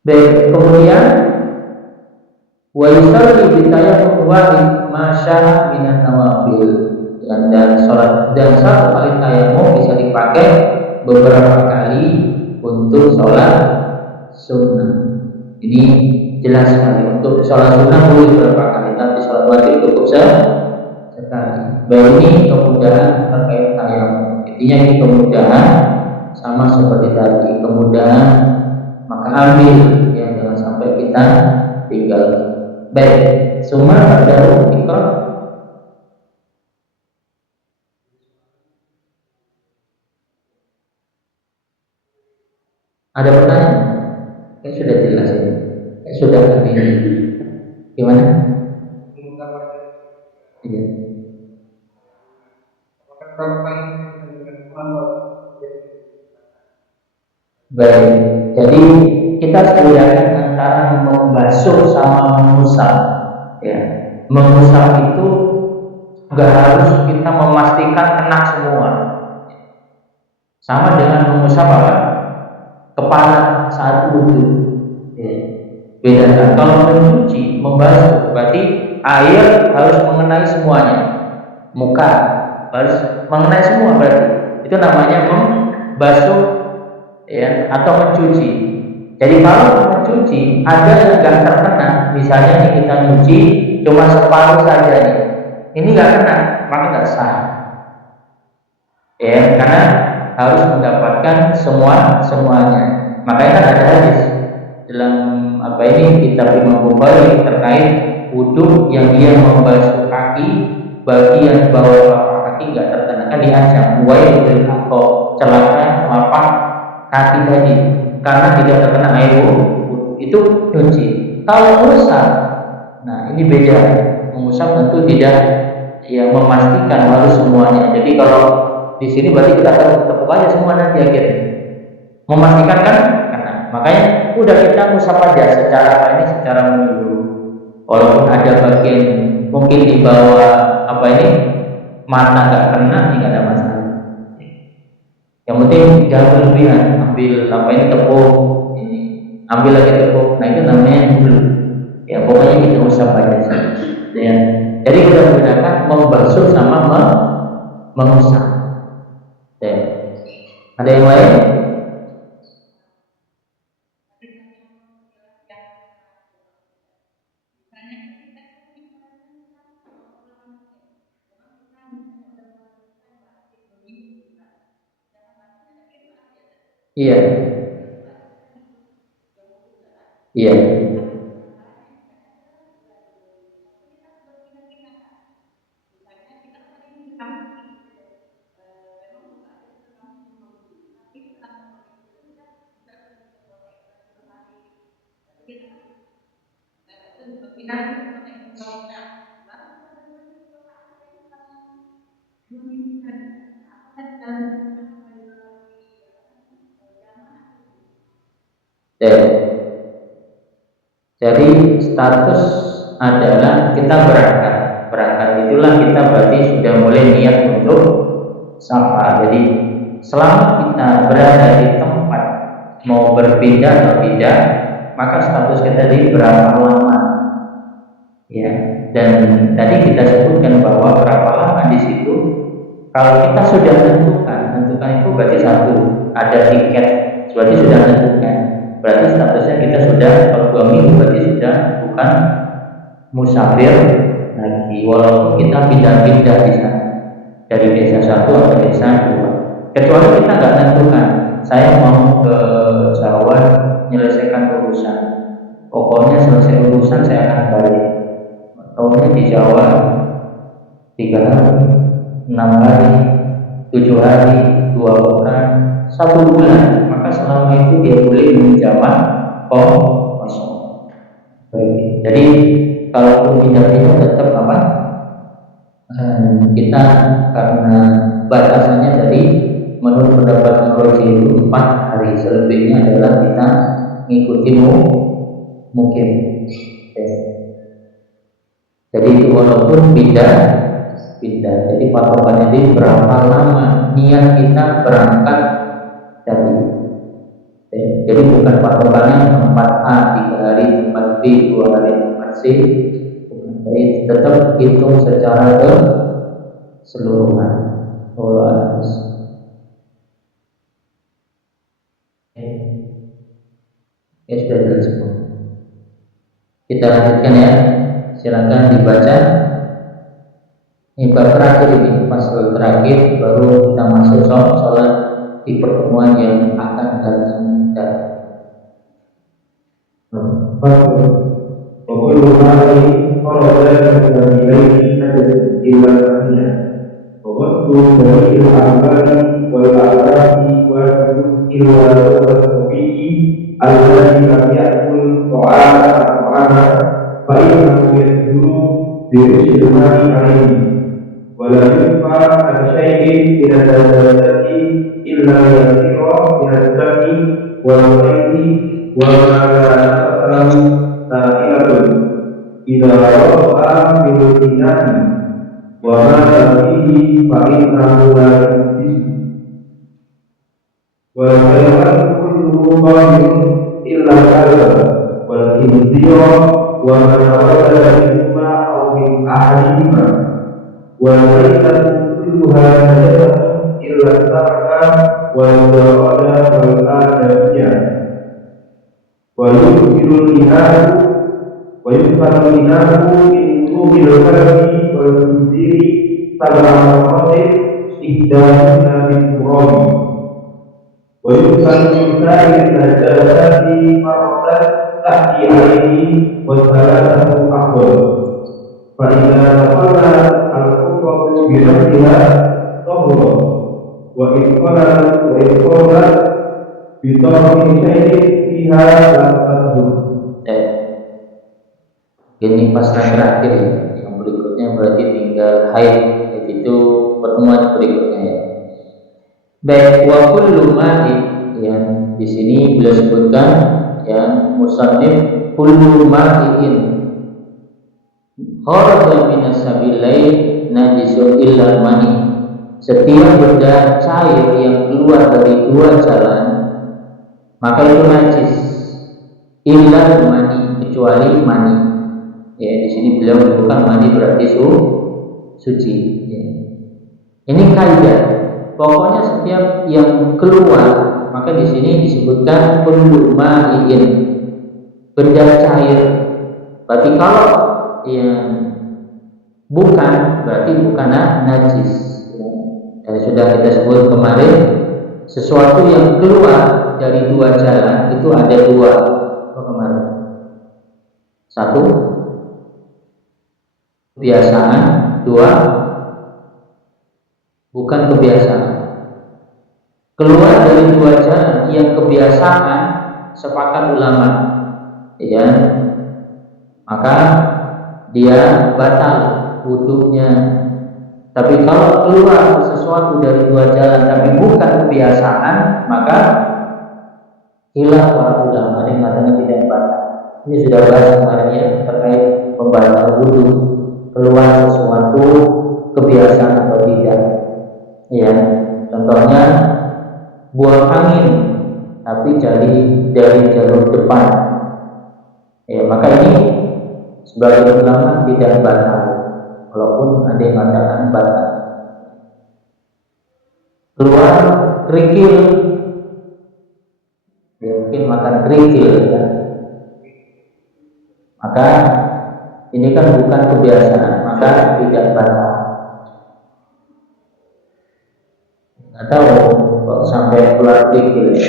Baik, kemudian wa yusalli bi tayammum wahid masya minat nawafil, dan sholat, dan satu kali tayamum bisa dipakai beberapa kali untuk sholat sunnah. Ini jelas sekali, untuk sholat sunnah boleh beberapa kali, tapi sholat wajib cukup sekali. Baik, ini kemudahan terkait tayamum. Intinya ini kemudahan sama seperti tadi, kemudahan maka ambil, yang jangan sampai kita tinggal. Baik, semua ada ikrar. Ada pertanyaan? Sudah jelas ini. Sudah tadi. Gimana? Iya. Baik, jadi kita bedakan antara membasuh sama mengusap. Ya, mengusap itu nggak harus kita memastikan kena semua. Sama dengan mengusap apa? Kepala saat wudhu. Ya. Bedakan. Kalau mencuci, membasuh, berarti air harus mengenai semuanya. Muka harus mengenai semua, berarti itu namanya membasuh ya, atau mencuci. Jadi kalau mencuci ada yang nggak terkena, misalnya nih kita nyuci cuma separuh saja nih, ini nggak kena, maka nggak sah. Ya, karena harus mendapatkan semuanya. Makanya kan ada hadis dalam kitab Imam Bukhari terkait wudhu yang dia membasuh kaki, bagian bawah telapak kaki nggak terkena, kan diancam wailul atau celaka telapak kaki tadi karena tidak terkena air wudhu, itu nyuci. Kalau mengusap, nah ini beda. Mengusap tentu tidak ya memastikan harus semuanya. Jadi kalau di sini berarti kita tepuk aja semua nanti akhirnya. Memastikan kan? Karena makanya udah kita ngusap aja secara menyeluruh. Walaupun ada bagian mungkin di bawah mata nggak kena, ini nggak ada masalah. Yang penting jangan berlebihan, ambil tepung, ambil lagi tepung. Nah itu namanya dulu. Ya pokoknya kita usap aja sih. Ya. Jadi kita bedakan membasuh sama mengusap. Ya. Ada yang lain? Iya, iya, iya. Jadi status adalah kita berangkat. Berangkat itulah kita berarti sudah mulai niat untuk safa. Jadi selama kita berada di tempat mau berpindah atau tidak, maka status kita di berapa lama, ya. Dan tadi kita sebutkan bahwa berapa lama di situ. Kalau kita sudah tentukan itu berarti satu, ada tiket, berarti sudah tentukan. Berarti statusnya kita sudah kalau 2 minggu berarti sudah bukan musafir lagi, walaupun kita pindah-pindah di sana dari desa satu atau desa dua. Kecuali kita nggak tentukan, saya mau ke Jawa menyelesaikan urusan, pokoknya selesai urusan saya akan balik. Tahunnya di Jawa 3 hari, 6 hari, 7 hari, 2 pekan, 1 bulan, maka selama itu dia boleh menjawab kosong. Baik. Jadi kalau pindah-pindah tetap apa? Kita karena batasannya tadi menurut pendapat Muroji itu 4 hari, selebihnya adalah kita mengikuti mungkin. Jadi itu walaupun pindah. Jadi patokannya itu berapa lama niat kita berangkat tadi. Jadi bukan patokannya tempat A 3 hari, tempat B 2 hari, tempat C. Jadi tetap hitung secara keseluruhan. Allah. Ya sudah jelas semua. Kita lanjutkan ya. Silakan dibaca. Ini bab terakhir ini, pasal terakhir, baru kita masuk sholat di pertemuan yang akan datang. وكل هذه فرض من إليه نجد إلا الأحياء ووصف جميع الأعمال والأعراف واجب إلا الصبي الذي لم يأكل طعاما فإنه يدخل برشد المال عليه ولا يدفع عن شيء من النجاسة إلا يسير من الدم والخيط وما لا تفهم سائلة إذا رفع بالإناء وما فيه فإنه لا يجوز والحيوان كله ظاهر إلا الكلب والخنزير وما ولد منهما أو من أحدهما والميتة كلها نجسة إلا السمك والجراد والآدمية ويغسل الإناء من قلوب الكلب والخنزير 7 مرات إحداهن بالتراب ويغسل من سائر النجاسات مرة تأتي عليه والثلاثة أفضل فإذا تخلى الكفرة بنفسها طهرت وإن قلت بطرف شيء فيها لم تطهر. Ini pasal terakhir ya. Yang berikutnya berarti tinggal haid, itu pertemuan berikutnya ya. Baik, wa kullu ma'in yang di sini beliau sebutkan yang musannif kullu ma'in kharaja minas sabilain najisun illa mani. Setiap benda cair yang keluar dari 2 jalan maka itu najis illa mani, kecuali mani. Ya, di sini beliau menyebutkan mani berarti suci. Ya. Ini kaidah. Pokoknya setiap yang keluar maka di sini disebutkan kullu ma'in, benda cair. Berarti kalau yang bukan berarti bukan najis. Ya. Dan sudah kita sebut kemarin sesuatu yang keluar dari dua jalan itu ada dua. Apa kemarin? Satu, kebiasaan. Dua, bukan kebiasaan. Keluar dari dua jalan yang kebiasaan, sepakat ulama, ya, maka dia batal wudhunya. Tapi kalau keluar sesuatu dari dua jalan tapi bukan kebiasaan, maka khilaf para ulama yang katanya tidak batal. Ini sudah bahas kemarin ya, terkait pembatal wudhu, keluar sesuatu kebiasaan atau tidak. Ya, contohnya buang angin tapi dari jalur depan. Ya, maka ini sebagai ulama tidak batal, walaupun ada yang mengatakan batal. Keluar kerikil, ya mungkin makan kerikil ya. Maka ini kan bukan kebiasaan, maka tidak batal. Nggak tahu kok sampai keluar kerikil ya.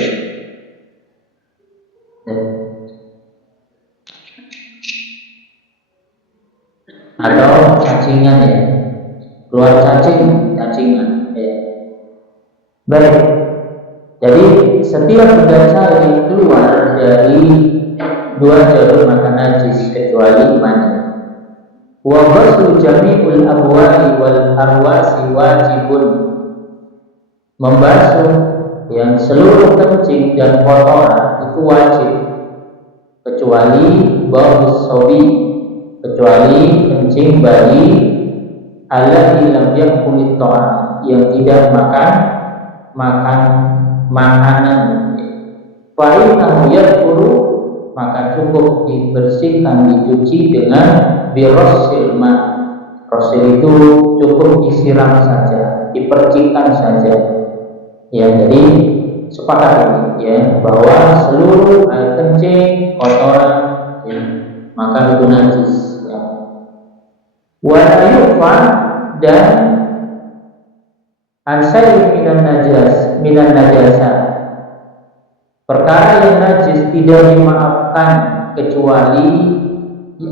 Atau cacingan ya, keluar cacingan ya. Baik, jadi setiap benda yang keluar dari dua jalur maka najis kecuali mani. Wa ghuslu jami'ul abwali wal arwasi wajibun. Membasuh yang seluruh kencing dan kotoran itu wajib, kecuali baus sobi, kecuali kencing bayi alladzi lam yakul ta'am, yang tidak makan makanan. Fa'innahu yadhkuru, maka cukup dibersihkan, dicuci dengan birrosil ma. Rosil itu cukup disiram saja, dipercikkan saja. Ya, jadi sepakat ini ya, bahwa seluruh air kencing, kotoran ya, maka itu najis ya. Wala yufa, dan ansai minan najasa, perkara yang najis tidak dimaafkan kecuali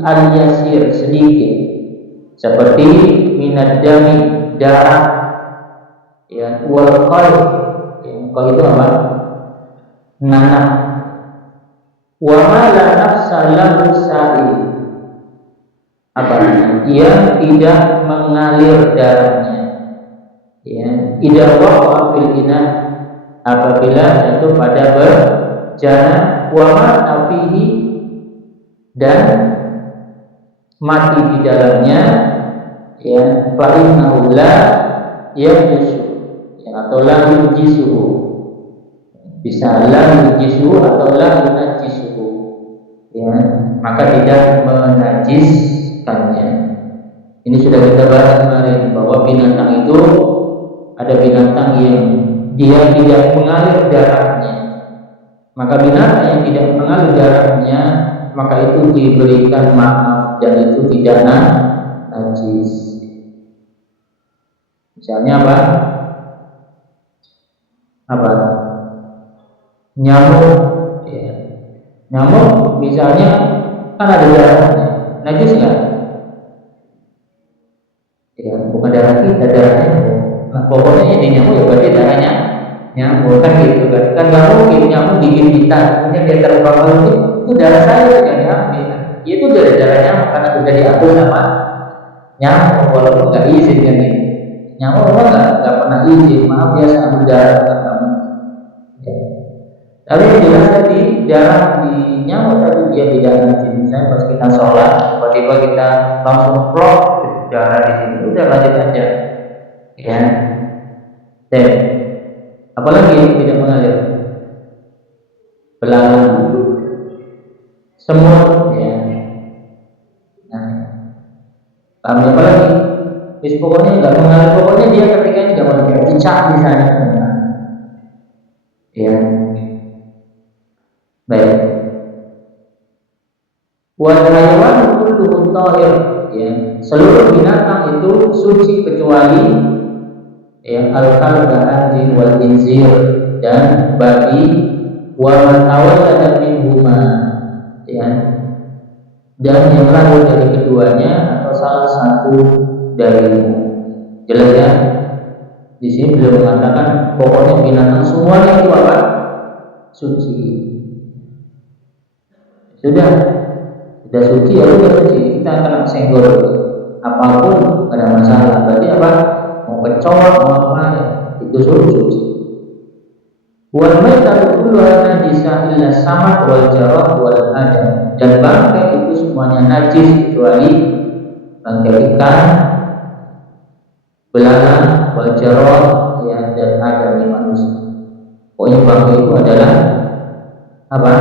al-yasir, sedikit, seperti minad dami, darah ya, wal qalb ya, kalau itu apa? Nanah. Wa ma la nafsa lahu sa'il, apa? Yang tidak mengalir darahnya ya, idza waqa'a fil ina, apabila jatuh pada berjana, wa mata fihi, dan mati di dalamnya ya, fa innahu la yajusu ya, atau la yujisuhu, bisa la yujisuhu atau la yunajisuhu ya, maka tidak menajiskannya. Ini sudah kita bahas kemarin bahwa binatang itu ada binatang yang dia tidak mengalir darahnya, maka binatang yang tidak mengalir darahnya maka itu diberikan maaf dan itu tidak najis. Misalnya apa? Nyamuk ya. Nyamuk misalnya kan ada darahnya, najis nggak? Ya, bukan darah kita, darahnya. Nah, pokoknya ini nyamuk ya berarti darahnya nyamuk kan gitu kan. Kan nggak mungkin nyamuk gigit kita, kemudian dia terbang itu darah saya sudah diambil. Ya, itu dari darah nyamuk karena sudah diambil sama nyamuk walaupun nggak izin kan ini. Nyamuk memang nggak pernah izin, maaf ya saya ambil darah kamu. Ya. Tapi yang jelas tadi darah di nyamuk tadi dia tidak najis. Misalnya pas kita sholat, tiba-tiba kita langsung plok darah di sini, udah lanjut aja. Ya, dan apalagi yang tidak mengalir, belalang, semut, ya. Nah, kami apalagi, pokoknya nggak mengalir, pokoknya dia ketika nggak mengalir, cicak di sana, ya. Baik. Wal hayawan kulluhu thahir, ya. Seluruh binatang itu suci kecuali yang al-kalb, anjing, wal khinzir, dan babi, wa matawalla minhuma, ya, dan yang lahir dari keduanya atau salah satu darinya. Jelas ya? Di sini beliau mengatakan pokoknya binatang semuanya itu apa? Suci. Sudah suci ya sudah suci. Kita akan senggol apapun tidak ada masalah. Berarti apa? Mau kecoa mau apa ya itu suci. Wal maitatu kulluha najisah illa samak wal jarad wal adam. Dan bangkai itu semuanya najis kecuali bangkai ikan, belalang, wal jarad, ya, dan adam di manusia. Pokoknya bangkai itu adalah apa?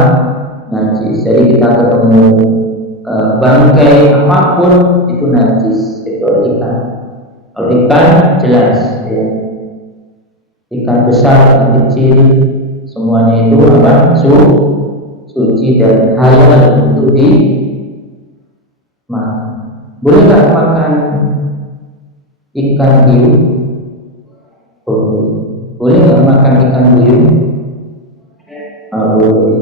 Najis. Jadi kita ketemu bangkai apapun itu najis kecuali ikan. Kalau ikan jelas, ya. Ikan besar, ikan kecil, semuanya itu apa? Suci dan halal untuk dimakan. Boleh nggak makan ikan hiu? Boleh nggak makan ikan hiu? Boleh.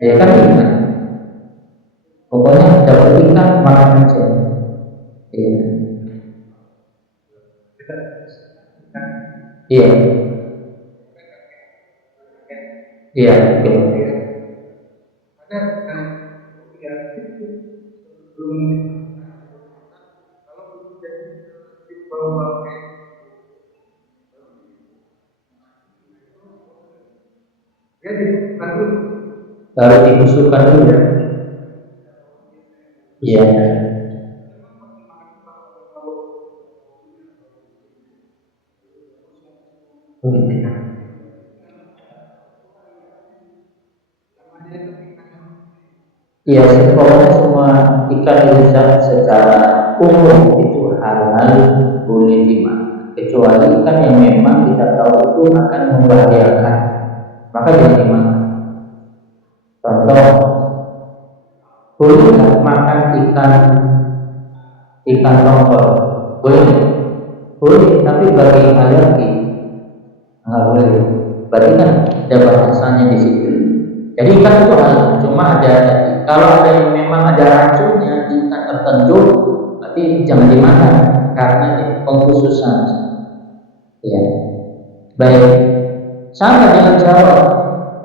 Ya kan ikan. Pokoknya dapat ikan makan aja. Iya. Iya. Iya. Baru dibusukkan dulu. Iya. Iya, pokoknya semua ikan lezat secara umum itu halal boleh dimakan, kecuali ikan yang memang kita tahu itu akan membahayakan, maka jangan dimakan. Contoh, boleh nggak makan ikan tongkol? Boleh, boleh, tapi bagi alergi nggak boleh. Berarti kan ada batasannya di situ. Jadi ikan itu halal, cuma ada kalau ada yang memang ada racunnya di ikan tertentu, berarti jangan dimakan karena pengkhususan. Ya, baik. Sama dengan jarod.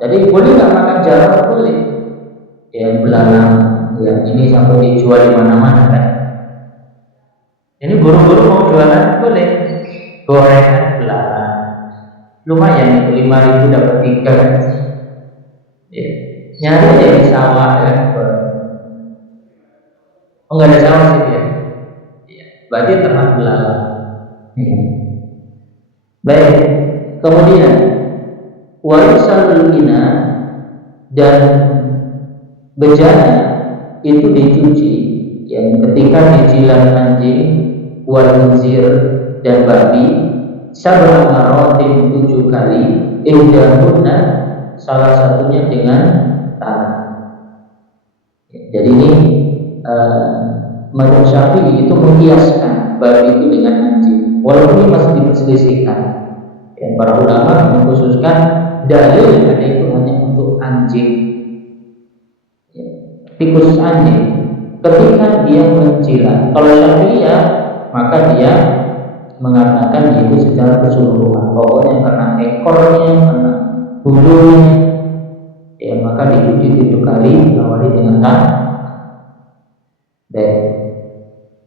Jadi boleh nggak makan jarod? Boleh. Ya, belalang. Ya, ini sampai dijual di mana-mana kan. Ini buru-buru mau jualan boleh. Gorengan belalang. Lumayan itu 5.000 dapat 3 kan. Ya. Nyari aja di sawah kan. Oh nggak ada sawah sih dia. Ya. Berarti ternak belalang. Ya. Baik. Kemudian warisalul ina dan bejana itu dicuci. Yang ketika dijilat anjing, wal khinzir dan babi, sab'a maratin 7 kali, ihdahunna salah satunya dengan tanah. Jadi ini Mazhab Syafi'i itu mengkiaskan babi itu dengan anjing. Walaupun ini masih diperselisihkan. Ya, para ulama mengkhususkan dalil ada itu hanya untuk anjing. Ya, khusus anjing. Ketika dia mencilat, kalau Syafi'iyah maka dia mengatakan itu secara keseluruhan. Pokoknya karena ekornya, karena bulunya, ya maka dicuci 7 kali, awali dengan tanah. Dan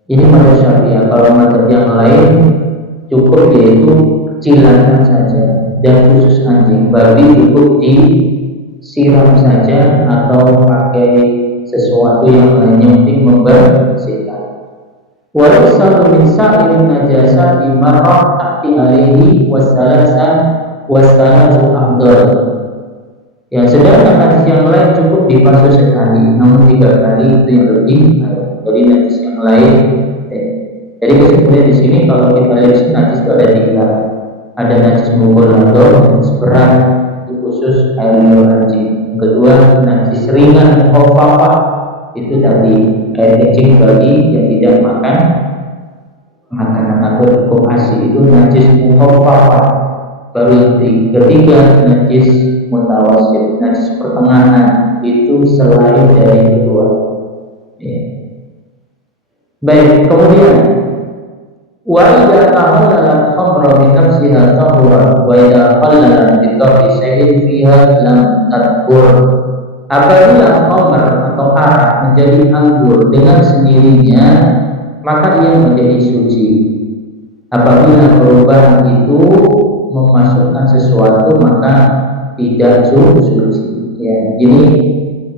ini mazhab Syafi'iyah. Kalau mazhab yang lain cukup yaitu cilatan saja, dan khusus anjing, babi cukup disiram saja atau pakai sesuatu yang lainnya untuk membersihkan. Warisal min sa'irin najasati marrah ta'ti alaihi wasalasu afdal. Ya, sedangkan najis yang lain cukup dibasuh sekali, namun 3 kali itu yang lebih baik. Jadi najis yang lain. Jadi kesimpulannya di sini kalau kita lihat najis itu ada 3. Ada najis mughalladhah, najis berat, itu khusus air liur anjing. Kedua, najis ringan khafafah, itu tadi air kencing bagi yang tidak makan makanan atau hukum asal. dikasih itu najis mukhaffafah. Baru yang ketiga najis mutawassit, najis pertengahan, itu selain dari kedua. Ya. Baik, kemudian wa idza tahallala al-khamra bi nafsiha tahura wa idza halala bi tarki shay'in fiha lam tadhkur. Apabila khamr atau arak menjadi anggur dengan sendirinya, maka ia menjadi suci. Apabila perubahan itu memasukkan sesuatu, maka tidak suci. Ya, ini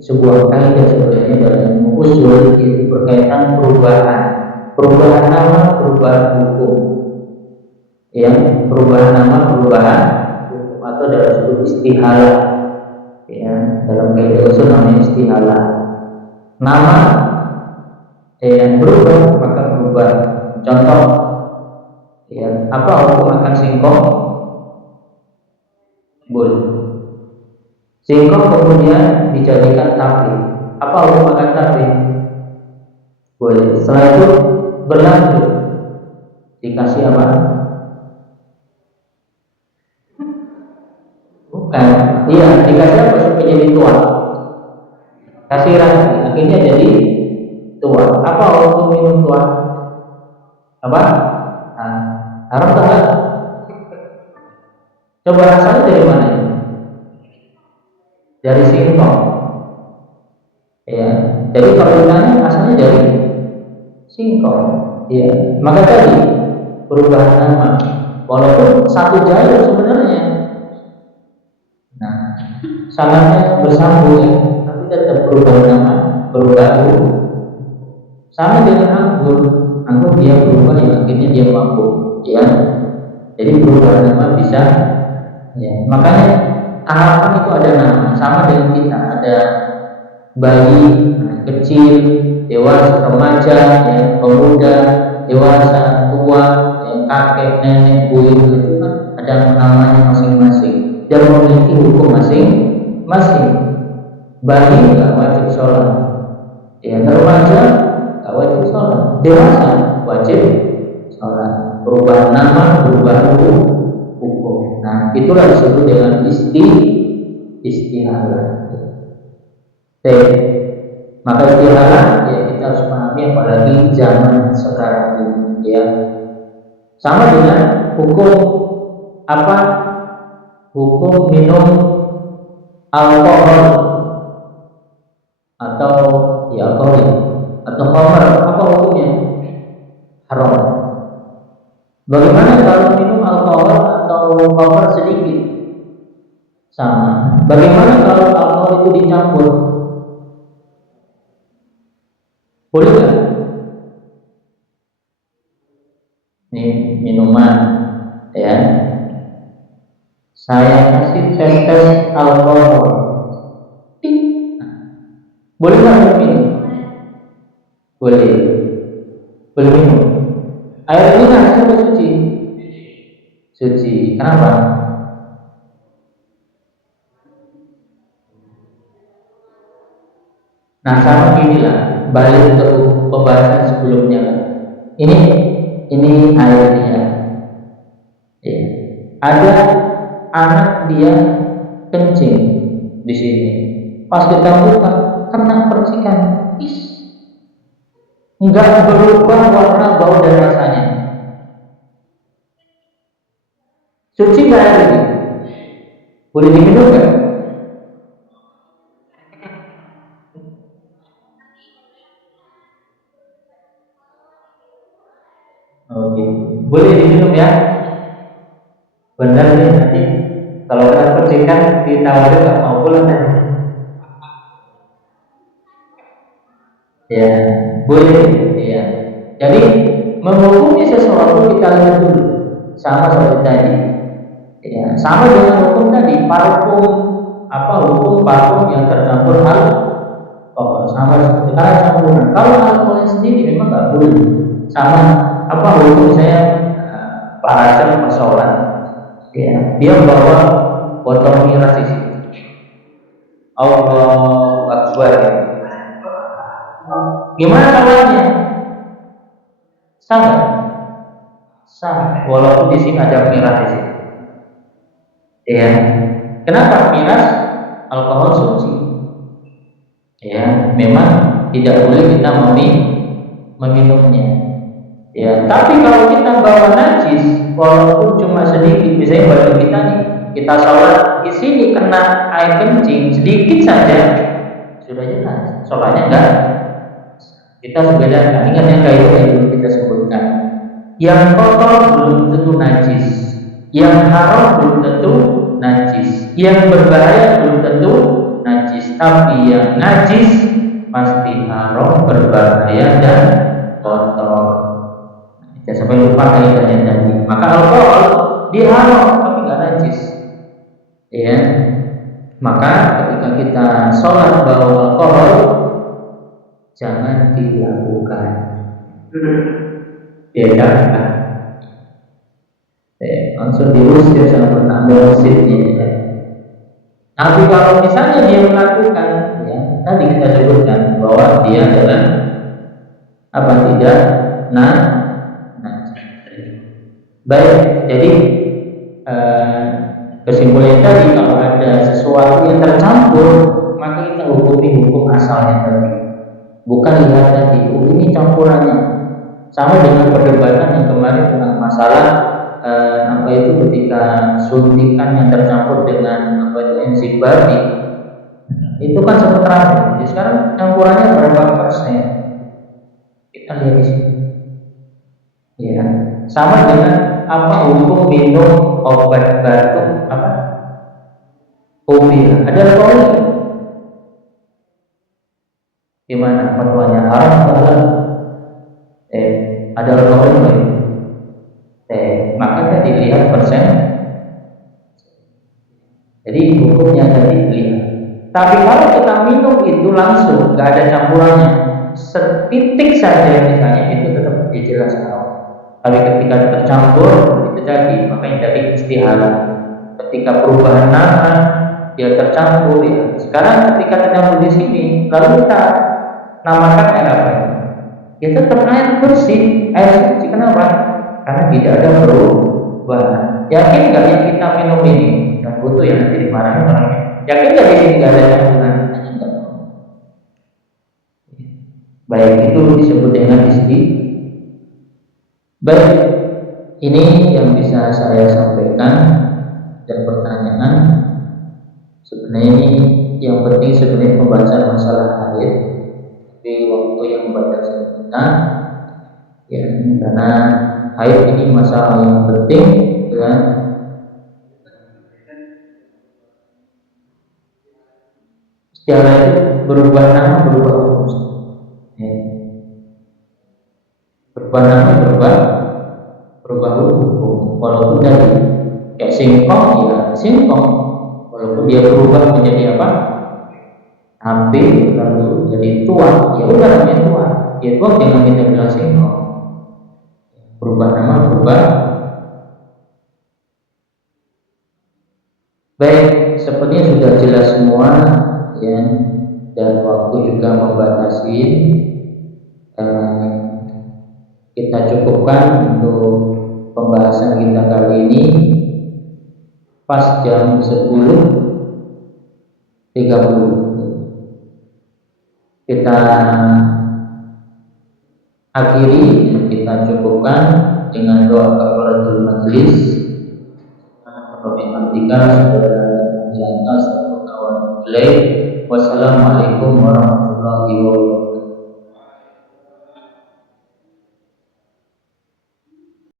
sebuah kaidah sebenarnya dalam ilmu usul, itu berkaitan perubahan nama, perubahan hukum. Ya, perubahan nama, perubahan hukum, atau dalam disebut istihalah. Ya, dalam kaidah usul namanya istihalah. Nama yang berubah maka berubah. Contoh, ya, apa hukum makan singkong? Boleh. Singkong kemudian dijadikan tape. Apa hukum makan tape? Boleh. Setelah itu berlanjut dikasih apa? Bukan. Iya, dikasih apa supaya jadi tua? Kasih ragi, akhirnya jadi tua. Apa hukum minum tua? Apa? Nah, haram tak? Coba rasanya dari mana? Dari singkong. Ya, jadi kalau ditanya asalnya dari singkong. Ya, maka tadi perubahan nama, walaupun satu jalur sebenarnya. Nah, sangatnya bersambung ya, tapi tetap perubahan nama, berubah hukum. Sama dengan anggur dia berubah ya, akhirnya dia mabuk. Ya, jadi perubahan nama bisa. Ya, makanya tahapan itu ada nama, sama dengan kita ada bayi, kecil, dewasa, remaja, ya, pemuda, dewasa, tua, ya, kakek, nenek, buyut, itu kan ada namanya masing-masing dan memiliki hukum masing-masing. Bayi nggak wajib sholat, ya, remaja nggak wajib sholat, dewasa wajib sholat. Perubahan nama, perubahan hukum. Nah, itulah disebut dengan istihalah. Maka istihalah ya kita harus pahami, apalagi zaman sekarang ini ya. Sama dengan hukum apa? Hukum minum alkohol atau ya alkohol atau khamr, apa hukumnya? Haram. Bagaimana kalau minum alkohol atau khamr sedikit? Sama. Bagaimana kalau alkohol itu dicampur? Boleh nggak? Ini minuman, ya. Saya kasih tes alkohol. Boleh nggak minum? Boleh. Boleh minum. Air ini harusnya suci. Suci. Kenapa? Nah, sama inilah, balik ke pembahasan sebelumnya. Ini airnya. Ya. Ada anak dia kencing di sini. Pas kita buka, kena percikan. Enggak berubah warna, bau dan rasanya. Suci nggak air ini? Boleh diminum nggak? Oke, boleh diminum ya. Benar nih, nanti kalau kena percikan ditawarin nggak mau pulang tadi. Ya, boleh ya. Jadi menghukumi sesuatu kita lihat dulu, sama seperti tadi. Ya, sama dengan hukum tadi, parfum, apa hukum parfum yang tercampur alkohol, sama seperti campuran. Kalau alkoholnya sendiri memang nggak boleh. Sama apa hukum saya parasen persoalan, ya, dia bawa botol miras di situ. Allahu Akbar. Gimana caranya? Sangat sah, walaupun di sini ada miras di sini. Ya, kenapa miras? Alkohol suci. Ya, memang tidak boleh kita meminumnya. Ya, tapi kalau kita bawa najis, walaupun cuma sedikit, misalnya baju kita nih, kita sholat di sini kena air kencing sedikit saja, sudah jelas sholatnya enggak. Kita sebenarnya ingat yang kayak itu kita sebutkan. Yang kotor belum tentu najis, yang haram belum tentu najis, yang berbahaya belum tentu najis, tapi yang najis pasti haram, berbahaya dan kotor. Jangan sampai lupa kaidahnya tadi. Maka alkohol dia haram tapi nggak najis. Ya. Maka ketika kita sholat bawa alkohol jangan dilakukan. Ya jangan. Langsung diusir sama penambah masjidnya. Tapi kalau misalnya dia melakukan, ya tadi kita sebutkan bahwa dia adalah apa tidak baik, jadi kesimpulannya tadi kalau ada sesuatu yang tercampur maka kita hukumi hukum asalnya tadi, bukan lihat tadi ini campurannya. Sama dengan perdebatan yang kemarin tentang masalah apa itu ketika suntikan yang tercampur dengan apa itu enzim babi, itu kan sempat terakhir. Jadi sekarang campurannya berapa persen? Kita lihat di sini. Ya, sama dengan apa hukum minum obat batuk apa? Fobia. Ada alkohol? Gimana fatwanya, haram atau halal? Ada alkohol nggak? Maka tadi lihat persen. Jadi hukumnya tadi lihat. Tapi kalau kita minum itu langsung, nggak ada campurannya, setitik saja misalnya, itu tetap jelas haram. Tapi ketika tercampur itu tadi, makanya tadi mesti halal. Ketika perubahan nama dia tercampur, ya. Sekarang ketika tercampur di sini, lalu kita namakan air apa? Ya tetap air bersih, air suci. Kenapa? Karena tidak ada perubahan. Yakin nggak yang kita minum ini? Yang butuh yang nanti dimarahin orangnya. Yakin nggak di sini nggak ada campuran? Baik, itu disebut dengan isti. Baik, ini yang bisa saya sampaikan dan pertanyaan. Sebenarnya ini yang penting sebenarnya pembahasan masalah haid, tapi waktu yang membatasi kita, ya karena haid ini masalah yang penting, ya. Secara itu berubah nama, berubah hukum. Ya. Berubah nama, berubah hukum. Walaupun dari kayak singkong, ya singkong. Walaupun dia berubah menjadi apa? Hampir lalu jadi tua, ya udah namanya tua. Ya tua jangan kita bilang singkong. Berubah nama, berubah. Baik, sepertinya sudah jelas semua, ya. Dan waktu juga membatasi. Kita cukupkan untuk pembahasan kita kali ini pas jam 10.30. Kita akhiri, kita cukupkan dengan doa kafaratul majelis. Wassalamualaikum warahmatullahi wabarakatuh.